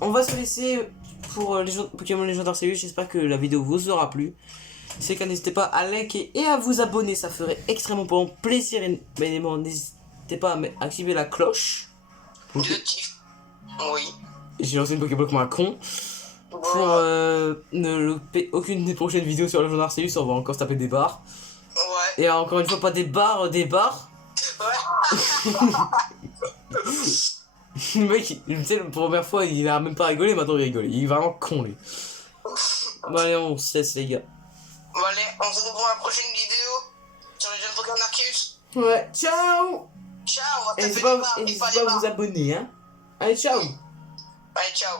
on va se laisser pour Pokémon Légendaire Arceus. J'espère que la vidéo vous aura plu. Si c'est le cas, n'hésitez pas à liker et à vous abonner. Ça ferait extrêmement pour mon plaisir. Et n'hésitez pas à activer la cloche. Le kiff. Oui. J'ai lancé une Pokéball comme un con. Pour ne louper aucune des prochaines vidéos sur Légendaire Arceus. On va encore se taper des barres. Ouais. Et encore une fois, pas des barres, des barres. Ouais. Le mec, tu sais, la première fois, il a même pas rigolé, maintenant il rigole. Il est vraiment con, lui. Bon, allez, on se laisse, les gars. Bon, allez, on se retrouve pour la prochaine vidéo sur les jeunes Pokémon Arceus. Ouais, ciao! Ciao, on va Et taper des barres, n'hésitez pas pas des à vous barres. abonner, hein. Allez, ciao! Allez, ciao.